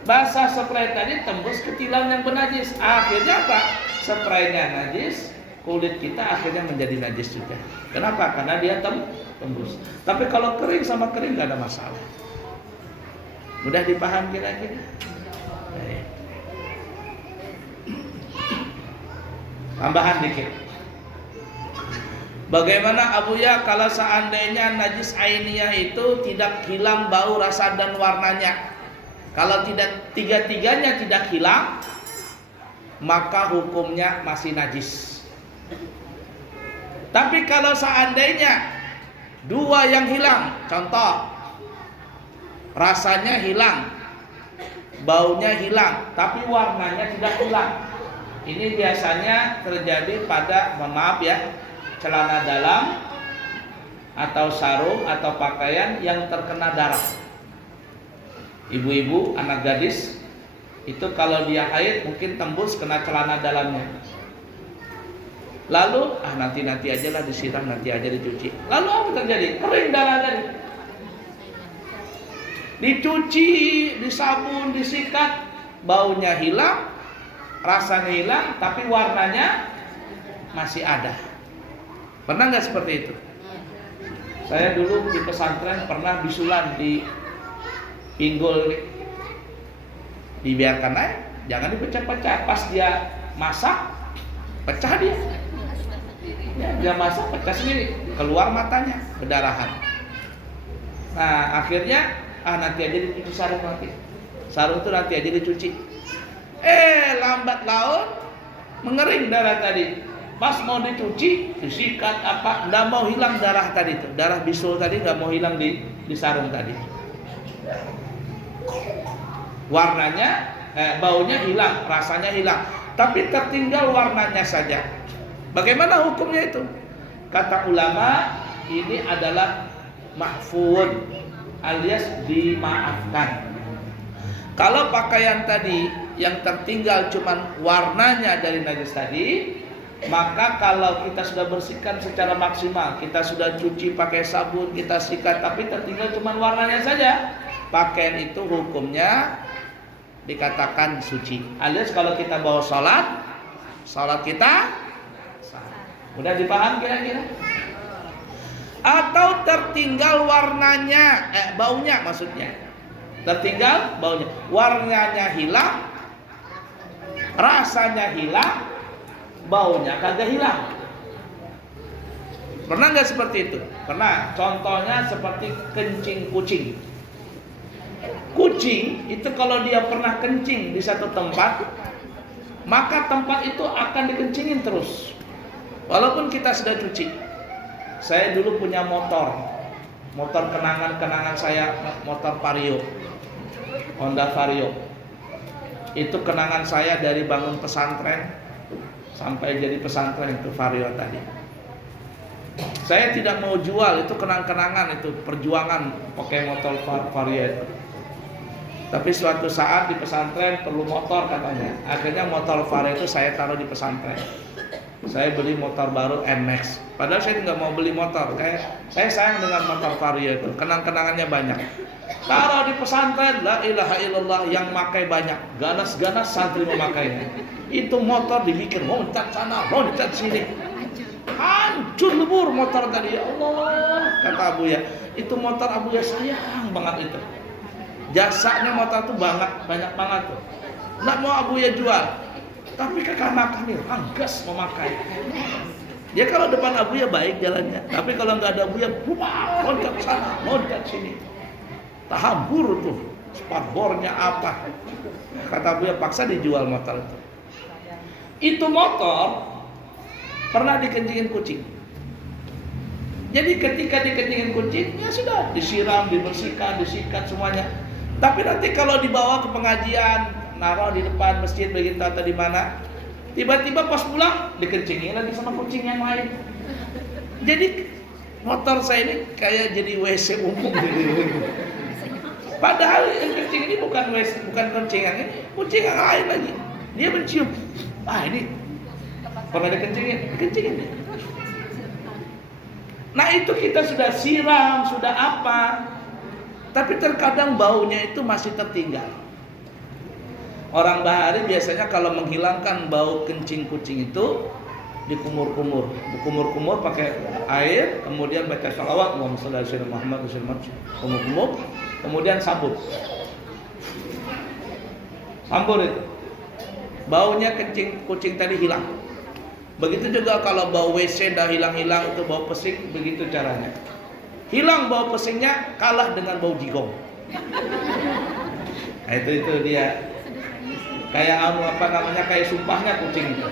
Basah spray tadi tembus ke tilam yang bernajis. Akhirnya apa? Spraynya najis, kulit kita akhirnya menjadi najis juga. Kenapa? Karena dia tembus. Tapi kalau kering sama kering nggak ada masalah. Mudah dipaham kira-kira? Tambahan dikit. Bagaimana Abu Ya kalau seandainya najis ainiyah itu tidak hilang bau, rasa dan warnanya? Kalau tidak tiga-tiganya tidak hilang, maka hukumnya masih najis. Tapi kalau seandainya dua yang hilang, contoh rasanya hilang, baunya hilang, tapi warnanya tidak hilang. Ini biasanya terjadi pada, mohon maaf ya, celana dalam atau sarung atau pakaian yang terkena darah. Ibu-ibu, anak gadis itu kalau dia haid mungkin tembus kena celana dalamnya. Lalu nanti aja lah disiram, nanti aja dicuci. Lalu apa terjadi? Kering darah tadi. Dicuci, disabun, disikat, baunya hilang, rasanya hilang, tapi warnanya masih ada. Pernah nggak seperti itu? Saya dulu di pesantren pernah bisulan di pinggul, dibiarkan aja, jangan dipecah-pecah. Pas dia masak, pecah dia. Ya, dia masak pecah sendiri, keluar matanya, berdarahan. Nah, akhirnya nanti aja dicuci sarung nanti. Sarung itu nanti aja dicuci. Lambat laun mengering darah tadi. Pas mau dicuci, disikat apa, nggak mau hilang darah tadi itu, darah bisul tadi nggak mau hilang di sarung tadi. Warnanya baunya hilang, rasanya hilang, tapi tertinggal warnanya saja. Bagaimana hukumnya itu? Kata ulama, ini adalah mahfud alias dimaafkan. Kalau pakaian tadi yang tertinggal cuman warnanya dari najis tadi, maka kalau kita sudah bersihkan secara maksimal, kita sudah cuci pakai sabun, kita sikat, tapi tertinggal cuman warnanya saja, pakaian itu hukumnya dikatakan suci. Alias kalau kita bawa sholat kita sah. Udah dipaham kira-kira? Atau tertinggal warnanya, baunya maksudnya. Tertinggal baunya, warnanya hilang, rasanya hilang, baunya kagak hilang. Pernah nggak seperti itu? Pernah. Contohnya seperti kencing kucing. Kucing itu kalau dia pernah kencing di satu tempat, maka tempat itu akan dikencingin terus, walaupun kita sudah cuci. Saya dulu punya motor kenangan saya, motor Vario, Honda Vario. Itu kenangan saya dari bangun pesantren sampai jadi pesantren, itu Vario tadi. Saya tidak mau jual, itu kenang-kenangan, itu perjuangan pakai motor Vario itu. Tapi suatu saat di pesantren perlu motor katanya. Akhirnya motor Vario itu saya taruh di pesantren. Saya beli motor baru NMAX. Padahal saya nggak mau beli motor. Saya sayang dengan motor Vario itu. Kenang-kenangannya banyak. Taruh di pesantren, la ilaha illallah, yang makai banyak. Ganas-ganas santri memakainya. Itu motor dibikin loncat sana, loncat sini. Hancur lebur motor tadi. Ya Allah, kata Abuya. Itu motor Abuya sayang banget itu. Jasanya motor itu banyak banget tuh. Nggak mau Abuya jual. Tapi kakak kami ranggas memakai. Ya kalau depan Abuya baik jalannya. Tapi kalau nggak ada Abuya, loncat sana, loncat sini. Tahambur tuh, spatbornya apa. Kata Abuya paksa dijual motor itu. Itu motor pernah dikencingin kucing. Jadi ketika dikencingin kucing, ya sudah disiram, dibersihkan, disikat semuanya. Tapi nanti kalau dibawa ke pengajian, naruh di depan masjid begitu atau di mana, tiba-tiba pas pulang dikencingin lagi sama kucing yang lain. Jadi motor saya ini kayak jadi WC umum gitu. Padahal yang kencing ini bukan WC, bukan kencingan, ini kucing yang lain lagi. Dia mencium. Ini pernah dikencingin. Nah itu kita sudah siram, sudah apa, tapi terkadang baunya itu masih tertinggal. Orang Bahari biasanya kalau menghilangkan bau kencing kucing itu dikumur-kumur pakai air, kemudian baca shalawat Muhammad, kumur-kumur, kemudian sambur itu, baunya kencing kucing tadi hilang. Begitu juga kalau bau WC dah hilang-hilang, itu bau pesing, begitu caranya. Hilang bau pesingnya, kalah dengan bau jigong. Nah, itu dia. Kayak kayak sumpahnya kucing itu.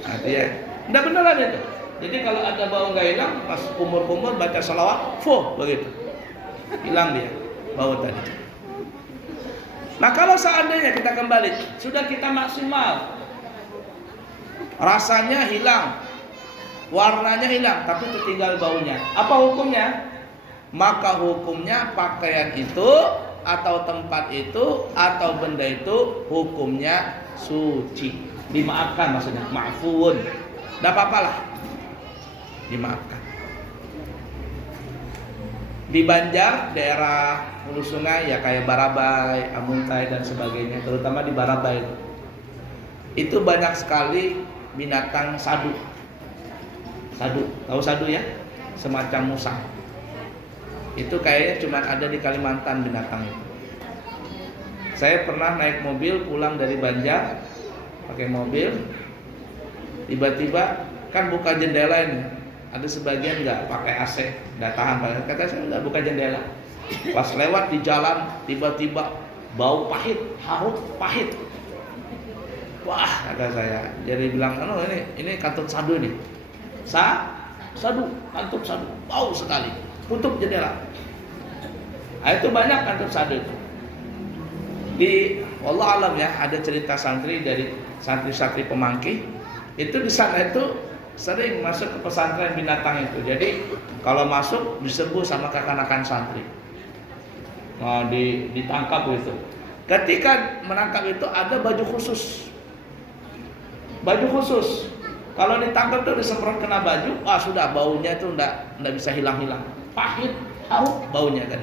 Nah, dia. Enggak beneran itu. Jadi kalau ada bau nggak hilang, pas kumur-kumur baca sholawat, begitu. Hilang dia bau tadi. Nah, kalau seandainya kita kembali, sudah kita maksimal, rasanya hilang, warnanya hilang, tapi tertinggal baunya. Apa hukumnya? Maka hukumnya pakaian itu atau tempat itu atau benda itu hukumnya suci. Dimaafkan maksudnya, ma'fun. Tidak apa-apa lah, dimaafkan. Di Banjar, daerah hulu sungai ya kayak Barabai, Amuntai dan sebagainya, terutama di Barabai itu banyak sekali binatang sadu. Tahu sadu ya? Semacam musang. Itu kayaknya cuma ada di Kalimantan binatang itu. Saya pernah naik mobil pulang dari Banjar, pakai mobil, tiba-tiba kan buka jendela ini. Ada sebagian nggak pakai AC, nggak tahan. Kata saya nggak buka jendela. Pas lewat di jalan, tiba-tiba bau pahit, harum pahit. Wah, kata saya. Jadi bilang, ini kantut sadu nih. Sadu, kantut sadu, bau sekali. Tutup jendela. Nah, itu banyak kantut sadu itu. Di wallah alam ya, ada cerita santri dari santri-santri Pemangkih itu di sana itu sering masuk ke pesantren binatang itu. Jadi kalau masuk diserbu sama kekanakan santri, ditangkap gitu. Ketika menangkap itu ada baju khusus. Kalau ditangkap tuh disemprot kena baju, sudah baunya itu enggak bisa hilang-hilang. Pahit, harum baunya kan.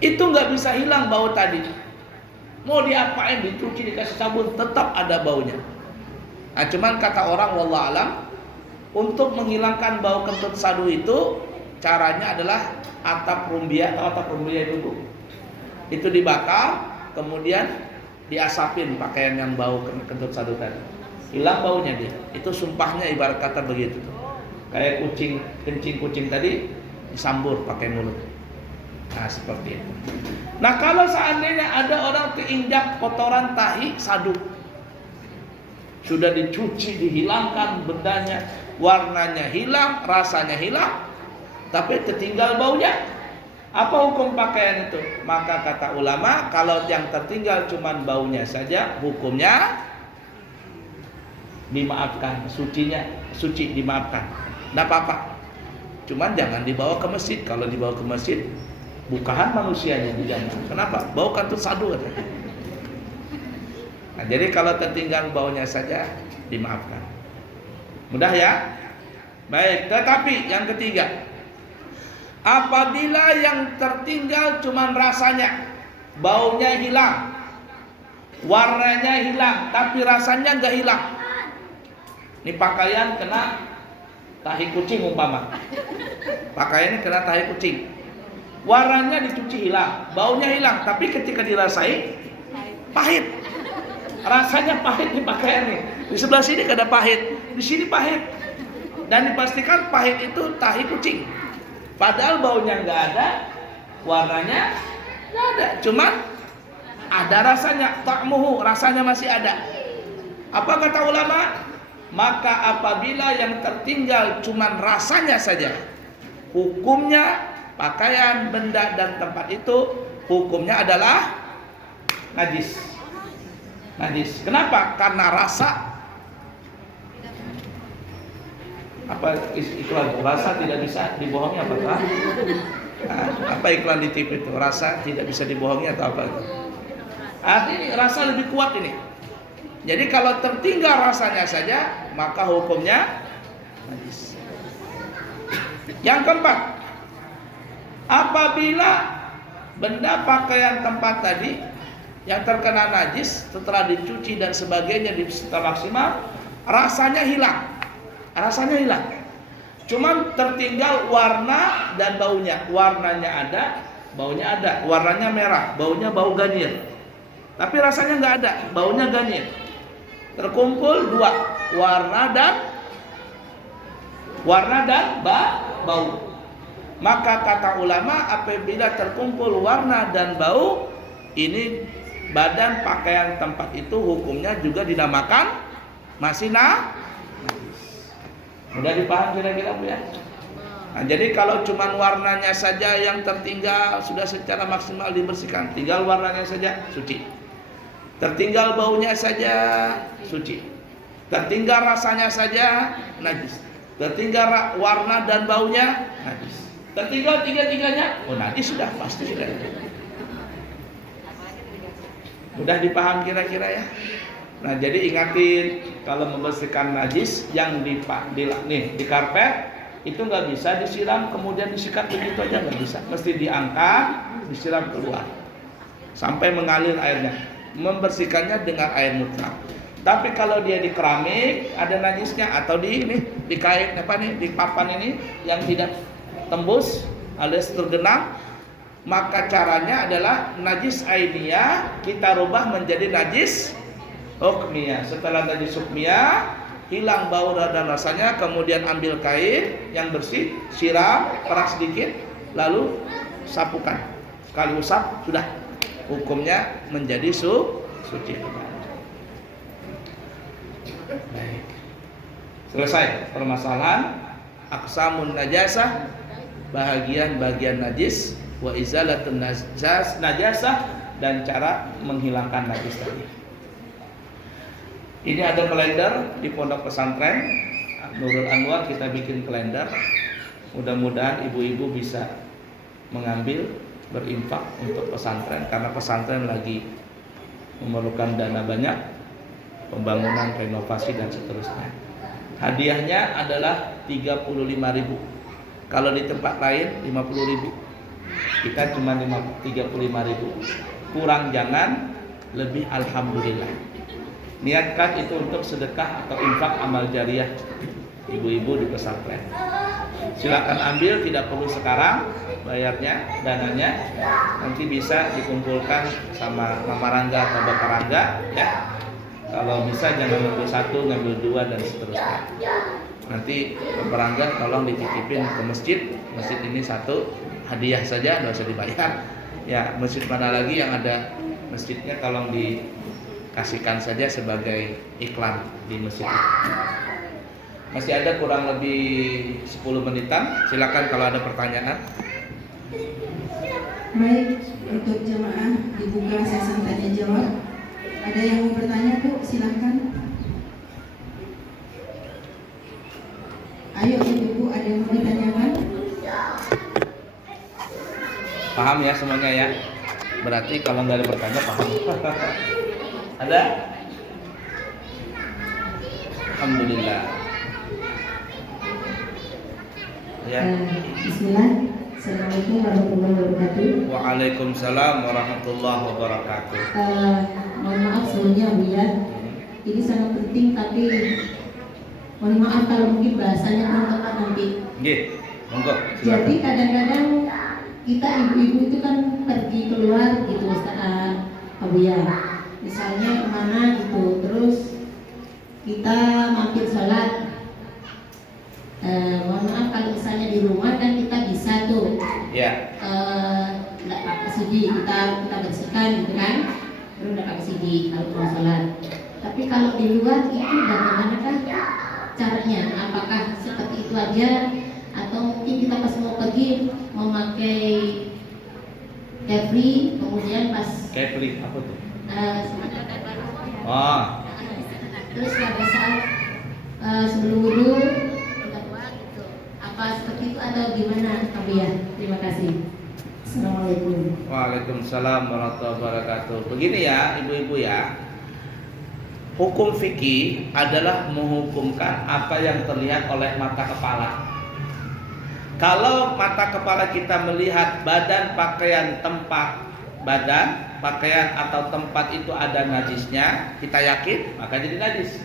Itu nggak bisa hilang bau tadi. Mau diapain, dicuci, dikasih sabun, tetap ada baunya. Nah, cuman kata orang wallah alam, untuk menghilangkan bau kentut sadu itu caranya adalah atap rumbia itu dibakar, kemudian diasapin pakaian yang bau kentut sadu tadi, hilang baunya dia. Itu sumpahnya ibarat kata begitu. Kayak kencing kucing tadi disambur pakai mulut. Nah seperti itu. Nah kalau seandainya ada orang keinjak kotoran tahi sadu, sudah dicuci, dihilangkan bendanya, warnanya hilang, rasanya hilang, tapi tertinggal baunya, apa hukum pakaian itu? Maka kata ulama, kalau yang tertinggal cuman baunya saja, hukumnya dimaafkan, suci dimaafkan, tidak apa-apa. Cuman jangan dibawa ke masjid. Kalau dibawa ke masjid, bukahan manusianya dijamin. Kenapa? Bau kantut sadu katanya. Nah, jadi kalau tertinggal baunya saja dimaafkan. Mudah ya? Baik, tetapi yang ketiga, apabila yang tertinggal cuman rasanya, baunya hilang, warnanya hilang, tapi rasanya nggak hilang. Ini pakaian kena tahi kucing umpama. Pakaiannya kena tahi kucing. Warnanya dicuci hilang, baunya hilang, tapi ketika dirasai pahit. Rasanya pahit di pakaian nih. Di sebelah sini kada pahit, di sini pahit. Dan dipastikan pahit itu tahi kucing. Padahal baunya nggak ada, warnanya nggak ada, cuman ada rasanya, ta'muhu, rasanya masih ada. Apa kata ulama? Maka apabila yang tertinggal cuman rasanya saja, hukumnya pakaian, benda dan tempat itu hukumnya adalah najis. Kenapa? Karena rasa. Apa iklan? Rasa tidak bisa dibohongi apa? Apa iklan di TV itu? Rasa tidak bisa dibohongi atau apa? Artinya rasa lebih kuat ini. Jadi kalau tertinggal rasanya saja, maka hukumnya najis. Yang keempat, apabila benda pakaian tempat tadi yang terkena najis setelah dicuci dan sebagainya setelah maksimal, rasanya hilang. Cuman tertinggal warna dan baunya. Warnanya ada, baunya ada. Warnanya merah, baunya bau ganir. Tapi rasanya nggak ada, baunya ganir. Terkumpul dua, warna dan bau. Maka kata ulama, apabila terkumpul warna dan bau, ini badan pakaian tempat itu hukumnya juga dinamakan masih najis. Mudah dipaham kira-kira Bu ya? Nah, jadi kalau cuman warnanya saja yang tertinggal sudah secara maksimal dibersihkan, tinggal warnanya saja suci. Tertinggal baunya saja suci. Tertinggal rasanya saja najis. Tertinggal warna dan baunya najis. Tertinggal tiga-tiganya, najis sudah pasti sudah. Mudah dipaham kira-kira ya. Nah, jadi ingatin kalau membersihkan najis yang di karpet itu nggak bisa disiram kemudian disikat begitu aja, nggak bisa. Mesti diangkat, disiram keluar sampai mengalir airnya. Membersihkannya dengan air mutlak. Tapi kalau dia di keramik ada najisnya atau di kain di papan ini yang tidak tembus alias tergenang, maka caranya adalah najis ainiyah kita rubah menjadi najis hukmiyah. Setelah najis hukmiyah hilang bau dan rasanya, kemudian ambil kain yang bersih, siram, peras sedikit, lalu sapukan. Sekali usap sudah, hukumnya menjadi suci. Baik. Selesai permasalahan aqsamun najasah, bagian-bagian najis, wa izalatun najasah, dan cara menghilangkan najis tadi. Ini ada kalender di pondok pesantren Nurul Anwar, kita bikin kalender. Mudah-mudahan ibu-ibu bisa mengambil berinfak untuk pesantren, karena pesantren lagi memerlukan dana banyak, pembangunan, renovasi dan seterusnya. Hadiahnya adalah 35.000. Kalau di tempat lain 50.000. Kita cuma 35.000. Kurang jangan, lebih alhamdulillah. Niatkan itu untuk sedekah atau infak amal jariah ibu-ibu di pesantren. Silakan ambil, tidak perlu sekarang bayarnya, dananya nanti bisa dikumpulkan sama Mama Rangga atau Bapak Rangga ya. Kalau bisa jangan ngambil satu, ngambil dua dan seterusnya. Nanti Bapak Rangga tolong dititipin ke masjid. Masjid ini satu hadiah saja, nggak usah dibayar. Ya, masjid mana lagi yang ada masjidnya tolong dikasihkan saja sebagai iklan di masjid. Masih ada kurang lebih 10 menitan. Silakan kalau ada pertanyaan. Baik, untuk jemaah dibuka sesi tanya jawab. Ada yang mau bertanya, Bu? Silahkan. Ayo ibu-ibu, ada yang mau ditanyakan? Paham ya semuanya ya? Berarti kalau nggak ada pertanyaan paham. Ada? Alhamdulillah. Ya. Bismillah. Assalamualaikum warahmatullahi wabarakatuh. Waalaikumsalam warahmatullahi wabarakatuh. Mohon maaf sebelumnya Bu ya. Ini sangat penting, tapi mohon maaf kalau mungkin bahasanya kurang tepat nanti. Nggih, monggo. Jadi kadang-kadang kita ibu-ibu itu kan pergi keluar gitu Ustaz Abu ya. Misalnya kemana gitu, terus kita mampir sholat. Mohon maaf kalau misalnya di rumah kan kita bisa tuh Ya. nggak pakai CD, kita bersihkan gitu kan, terus nggak pakai CD kalau mau sholat. Tapi kalau di luar itu bagaimana kan caranya? Apakah seperti itu aja atau mungkin kita pas mau pergi memakai kefli, kemudian pas Kefli apa tuh? Oh. Terus pada saat sebelum wudhu apa seperti itu atau gimana, Abia? Terima kasih. Assalamualaikum. Waalaikumsalam warahmatullahi wabarakatuh. Begini ya, ibu-ibu ya. Hukum fikih adalah menghukumkan apa yang terlihat oleh mata kepala. Kalau mata kepala kita melihat badan, pakaian, tempat, badan, pakaian atau tempat itu ada najisnya, kita yakin, maka jadi najis.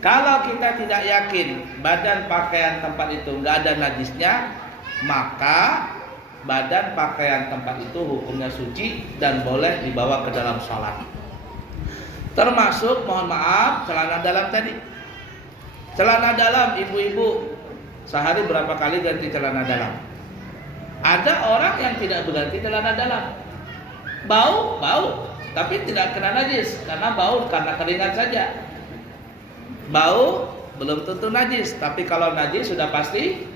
Kalau kita tidak yakin badan, pakaian, tempat itu nggak ada najisnya, maka badan, pakaian, tempat itu hukumnya suci dan boleh dibawa ke dalam sholat. Termasuk, mohon maaf, celana dalam tadi. Celana dalam, ibu-ibu sehari berapa kali ganti celana dalam? Ada orang yang tidak berganti celana dalam. Bau, tapi tidak kena najis karena bau, karena keringat saja. Bau belum tentu najis, tapi kalau najis sudah pasti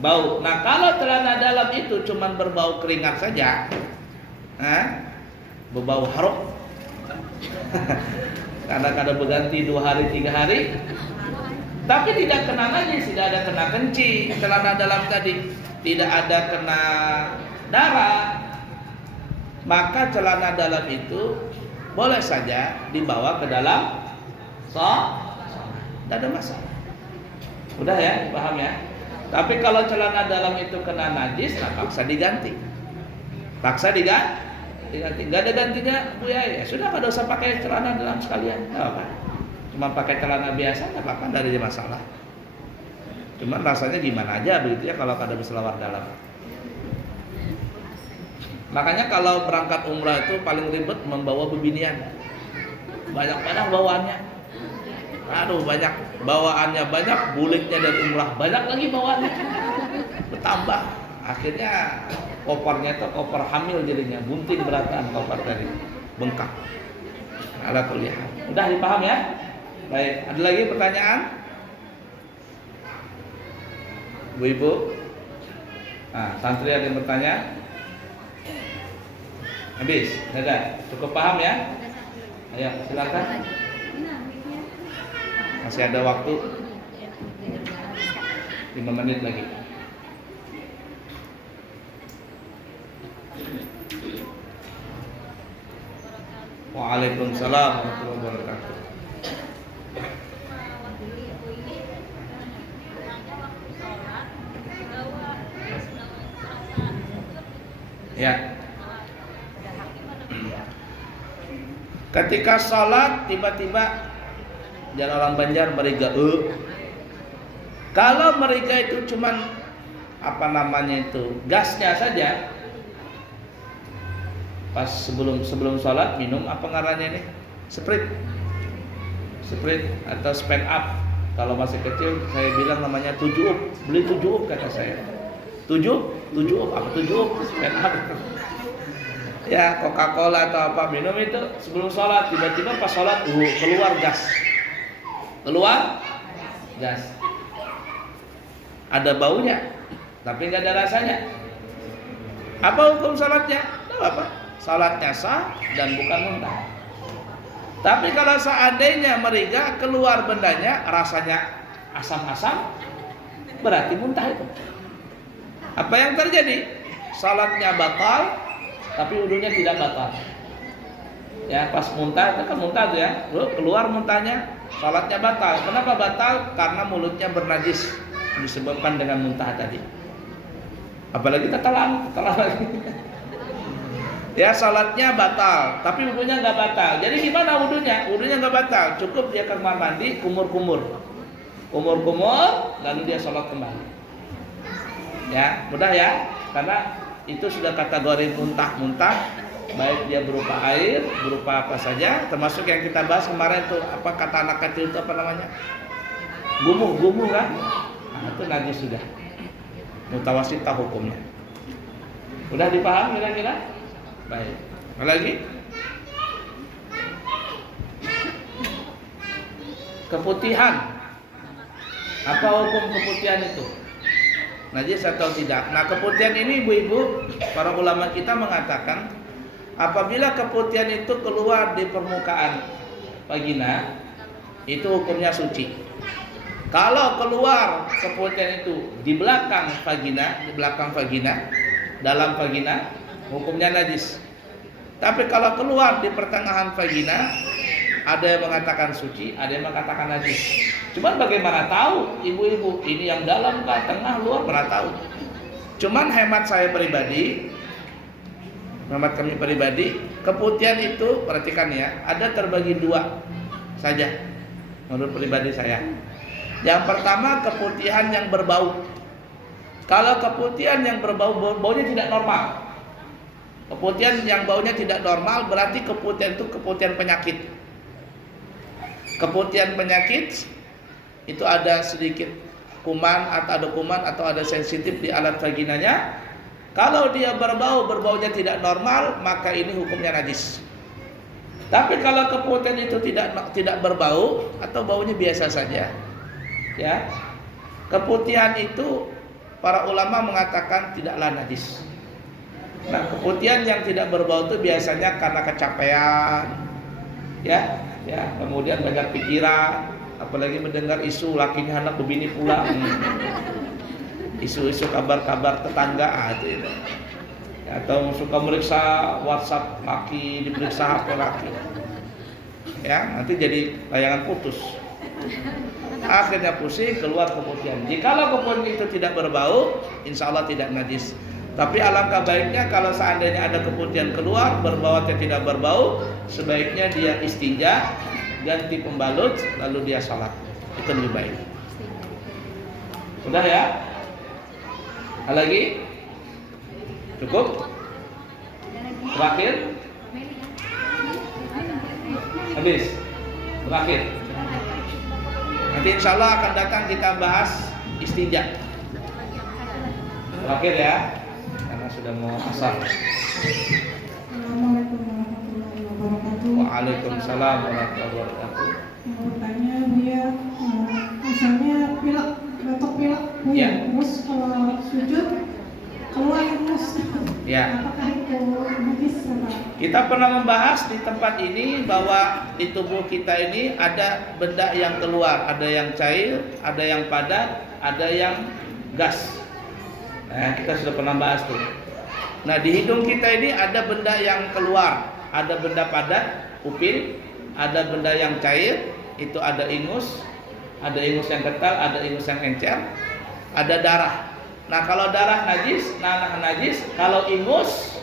bau. Nah, kalau celana dalam itu cuma berbau keringat saja, berbau harum, kadang-kadang berganti 2 hari 3 hari, tapi tidak kena najis, tidak ada kena kencing, celana dalam tadi tidak ada kena darah, maka celana dalam itu boleh saja dibawa ke dalam sholat. Tidak ada masalah. Udah ya, paham ya? Tapi kalau celana dalam itu kena najis, nah paksa diganti. Paksa diganti. Nggak ada gantinya, Bu ya. Sudah, nggak usah pakai celana dalam sekalian. Nggak apa. Cuma pakai celana biasa, nggak apa-apa, nggak ada masalah. Cuma rasanya gimana aja begitu ya kalau ada berselawar dalam. Makanya kalau berangkat umrah itu paling ribet membawa bebinian. Banyak-banyak bawaannya. Aduh, banyak bawaannya, banyak buliknya dari umrah, banyak lagi bawaannya, bertambah. Akhirnya kopernya itu koper hamil jadinya, bunting beratan koper tadi, bengkak. Ala kuliah. Udah dipaham ya? Baik, ada lagi pertanyaan? Bu Ibu? Nah, santri ada yang bertanya? Habis, ada. Cukup paham ya? Ayo, silakan. Masih ada waktu 5 menit lagi. Waalaikumsalam warahmatullahi wabarakatuh. Ya. Ketika sholat tiba-tiba jangan orang Banjar meriga. Kalau meriga itu cuman apa namanya itu gasnya saja. Pas sebelum sholat minum apa ngarannya ini? Sprite atau spend up. Kalau masih kecil saya bilang namanya 7 up. Beli 7 up kata saya. 7 up apa 7 up spend up. Ya Coca-Cola atau apa minum itu sebelum sholat, tiba-tiba pas sholat keluar gas, ada baunya tapi nggak ada rasanya. Apa hukum sholatnya? Tidak apa, sholatnya sah dan bukan muntah. Tapi kalau seandainya meriga keluar bendanya rasanya asam-asam, berarti muntah itu. Apa yang terjadi? Sholatnya batal tapi wudunya tidak batal. Ya, pas muntah itu kan muntah tuh ya, keluar muntahnya, salatnya batal. Kenapa batal? Karena mulutnya bernajis disebabkan dengan muntah tadi. Apalagi tetelan lagi. Ya, salatnya batal, tapi wudunya nggak batal. Jadi gimana wudunya? Wudunya nggak batal, cukup dia ke kamar mandi, kumur-kumur, lalu dia salat kembali. Ya, mudah ya, karena itu sudah kategori muntah-muntah, baik dia berupa air, berupa apa saja, termasuk yang kita bahas kemarin itu apa kata anak kecil itu apa namanya? Gumuh kan? Nah, itu najis sudah. Mutawasitah hukumnya. Udah dipaham kira-kira? Baik. Apa lagi? Keputihan. Apa hukum keputihan itu? Najis atau tidak? Nah, keputihan ini ibu-ibu, para ulama kita mengatakan apabila keputihan itu keluar di permukaan vagina, itu hukumnya suci. Kalau keluar keputihan itu di belakang vagina, dalam vagina, hukumnya najis. Tapi kalau keluar di pertengahan vagina, ada yang mengatakan suci, ada yang mengatakan najis. Cuman bagaimana tahu ibu-ibu ini yang dalam kah, tengah, luar, mana tahu. Cuman hemat kami pribadi, keputihan itu perhatikan ya, ada terbagi dua saja menurut pribadi saya. Yang pertama keputihan yang berbau. Kalau keputihan yang berbau, baunya tidak normal. Keputihan yang baunya tidak normal berarti keputihan itu keputihan penyakit. Keputihan penyakit itu ada sedikit kuman atau ada sensitif di alat vaginanya. Kalau dia berbaunya tidak normal, maka ini hukumnya najis. Tapi kalau keputihan itu tidak berbau atau baunya biasa saja, ya, keputihan itu para ulama mengatakan tidaklah najis. Nah, keputihan yang tidak berbau itu biasanya karena kecapean, ya, kemudian banyak pikiran, apalagi mendengar isu lakinya anak begini pula, isu-isu kabar-kabar tetangga itu. Atau suka meriksa WhatsApp laki, diperiksa HP laki, ya, nanti jadi layangan putus, akhirnya pusing, keluar keputihan. Jikalau keputihan itu tidak berbau, insya Allah tidak najis. Tapi alangkah baiknya kalau seandainya ada keputihan keluar berbau atau tidak berbau, sebaiknya dia istinja, ganti pembalut, lalu dia sholat. Itu lebih baik. Udah ya? Ada lagi? Cukup? Terakhir? Habis? Terakhir? Nanti insya Allah akan datang kita bahas istinja. Terakhir ya, karena sudah mau asar. Assalamualaikum warahmatullahi wabarakatuh. Waalaikumsalam warahmatullahi wabarakatuh. Mau bertanya dia, misalnya batok pilek, Ya. terus kalau sujud keluar terus. Ya. Ya. Apakah itu najis apa? Kita pernah membahas di tempat ini bahwa di tubuh kita ini ada benda yang keluar, ada yang cair, ada yang padat, ada yang gas. Nah, kita sudah pernah bahas tuh. Nah, di hidung kita ini ada benda yang keluar, ada benda padat, pupil, ada benda yang cair, itu ada ingus yang kental, ada ingus yang encer, ada darah. Nah, kalau darah najis, nanah najis, kalau ingus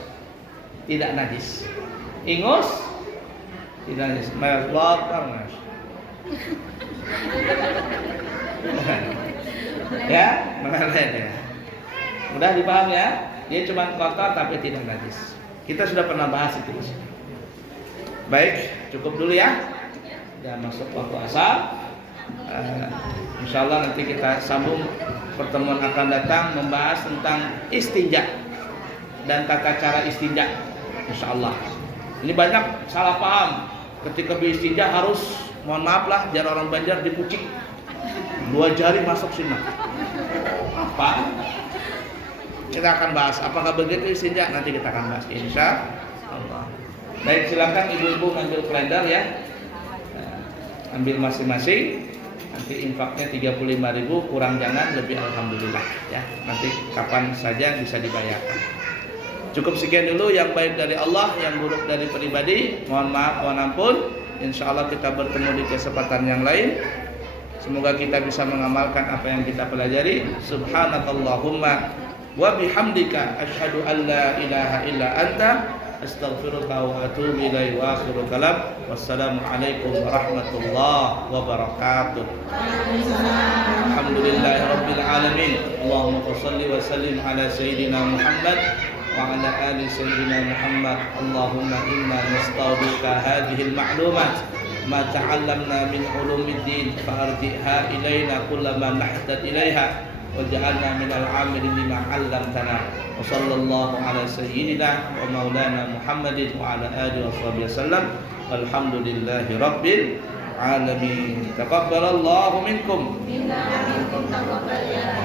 tidak najis. Ingus tidak najis. Melokar, Mas. Ya, mengalir ya. Mudah dipaham ya. Dia cuma kotor tapi tidak najis. Kita sudah pernah bahas itu. Baik, cukup dulu ya. Dan masuk waktu asar. Insyaallah nanti kita sambung pertemuan akan datang membahas tentang istinja dan tata cara istinja. Insyaallah. Ini banyak salah paham. Ketika beristinja harus, mohon maaf lah, biar orang Banjar dipucik. 2 jari masuk sini. Apa? Kita akan bahas. Apakah begitu istinja? Nanti kita akan bahas. Insyaallah. Baik, silakan ibu-ibu ngambil kalender ya. Ambil masing-masing. Nanti infaknya 35.000, kurang jangan, lebih alhamdulillah ya. Nanti kapan saja bisa dibayarkan. Cukup sekian dulu, yang baik dari Allah, yang buruk dari pribadi. Mohon maaf, mohon ampun. Insyaallah kita bertemu di kesempatan yang lain. Semoga kita bisa mengamalkan apa yang kita pelajari. Subhanakallahumma wa bihamdika asyhadu an la ilaha illa anta astaghfiruka wa atubu ilaihi wa akhiru kalam. Wassalamualaikum warahmatullahi wabarakatuh. Alhamdulillahi rabbil alamin. Allahumma shalli wa sallim ala sayyidina Muhammad wa ala ali sayyidina Muhammad. Allahumma inna nasta'uduka hadhihi al-ma'lumat ma ta'allamna min ulumiddin fa'arji'ha ilaina kullama nahtaj ilaiha waj'alna minal 'amilin lima 'allamtana. Wa sallallahu ala sayyidina wa maulana Muhammadin wa ala alihi washabihi wasallam. Walhamdulillahi rabbil alamin. Taqabbalallahu minkum. Minna wa minkum taqabbal ya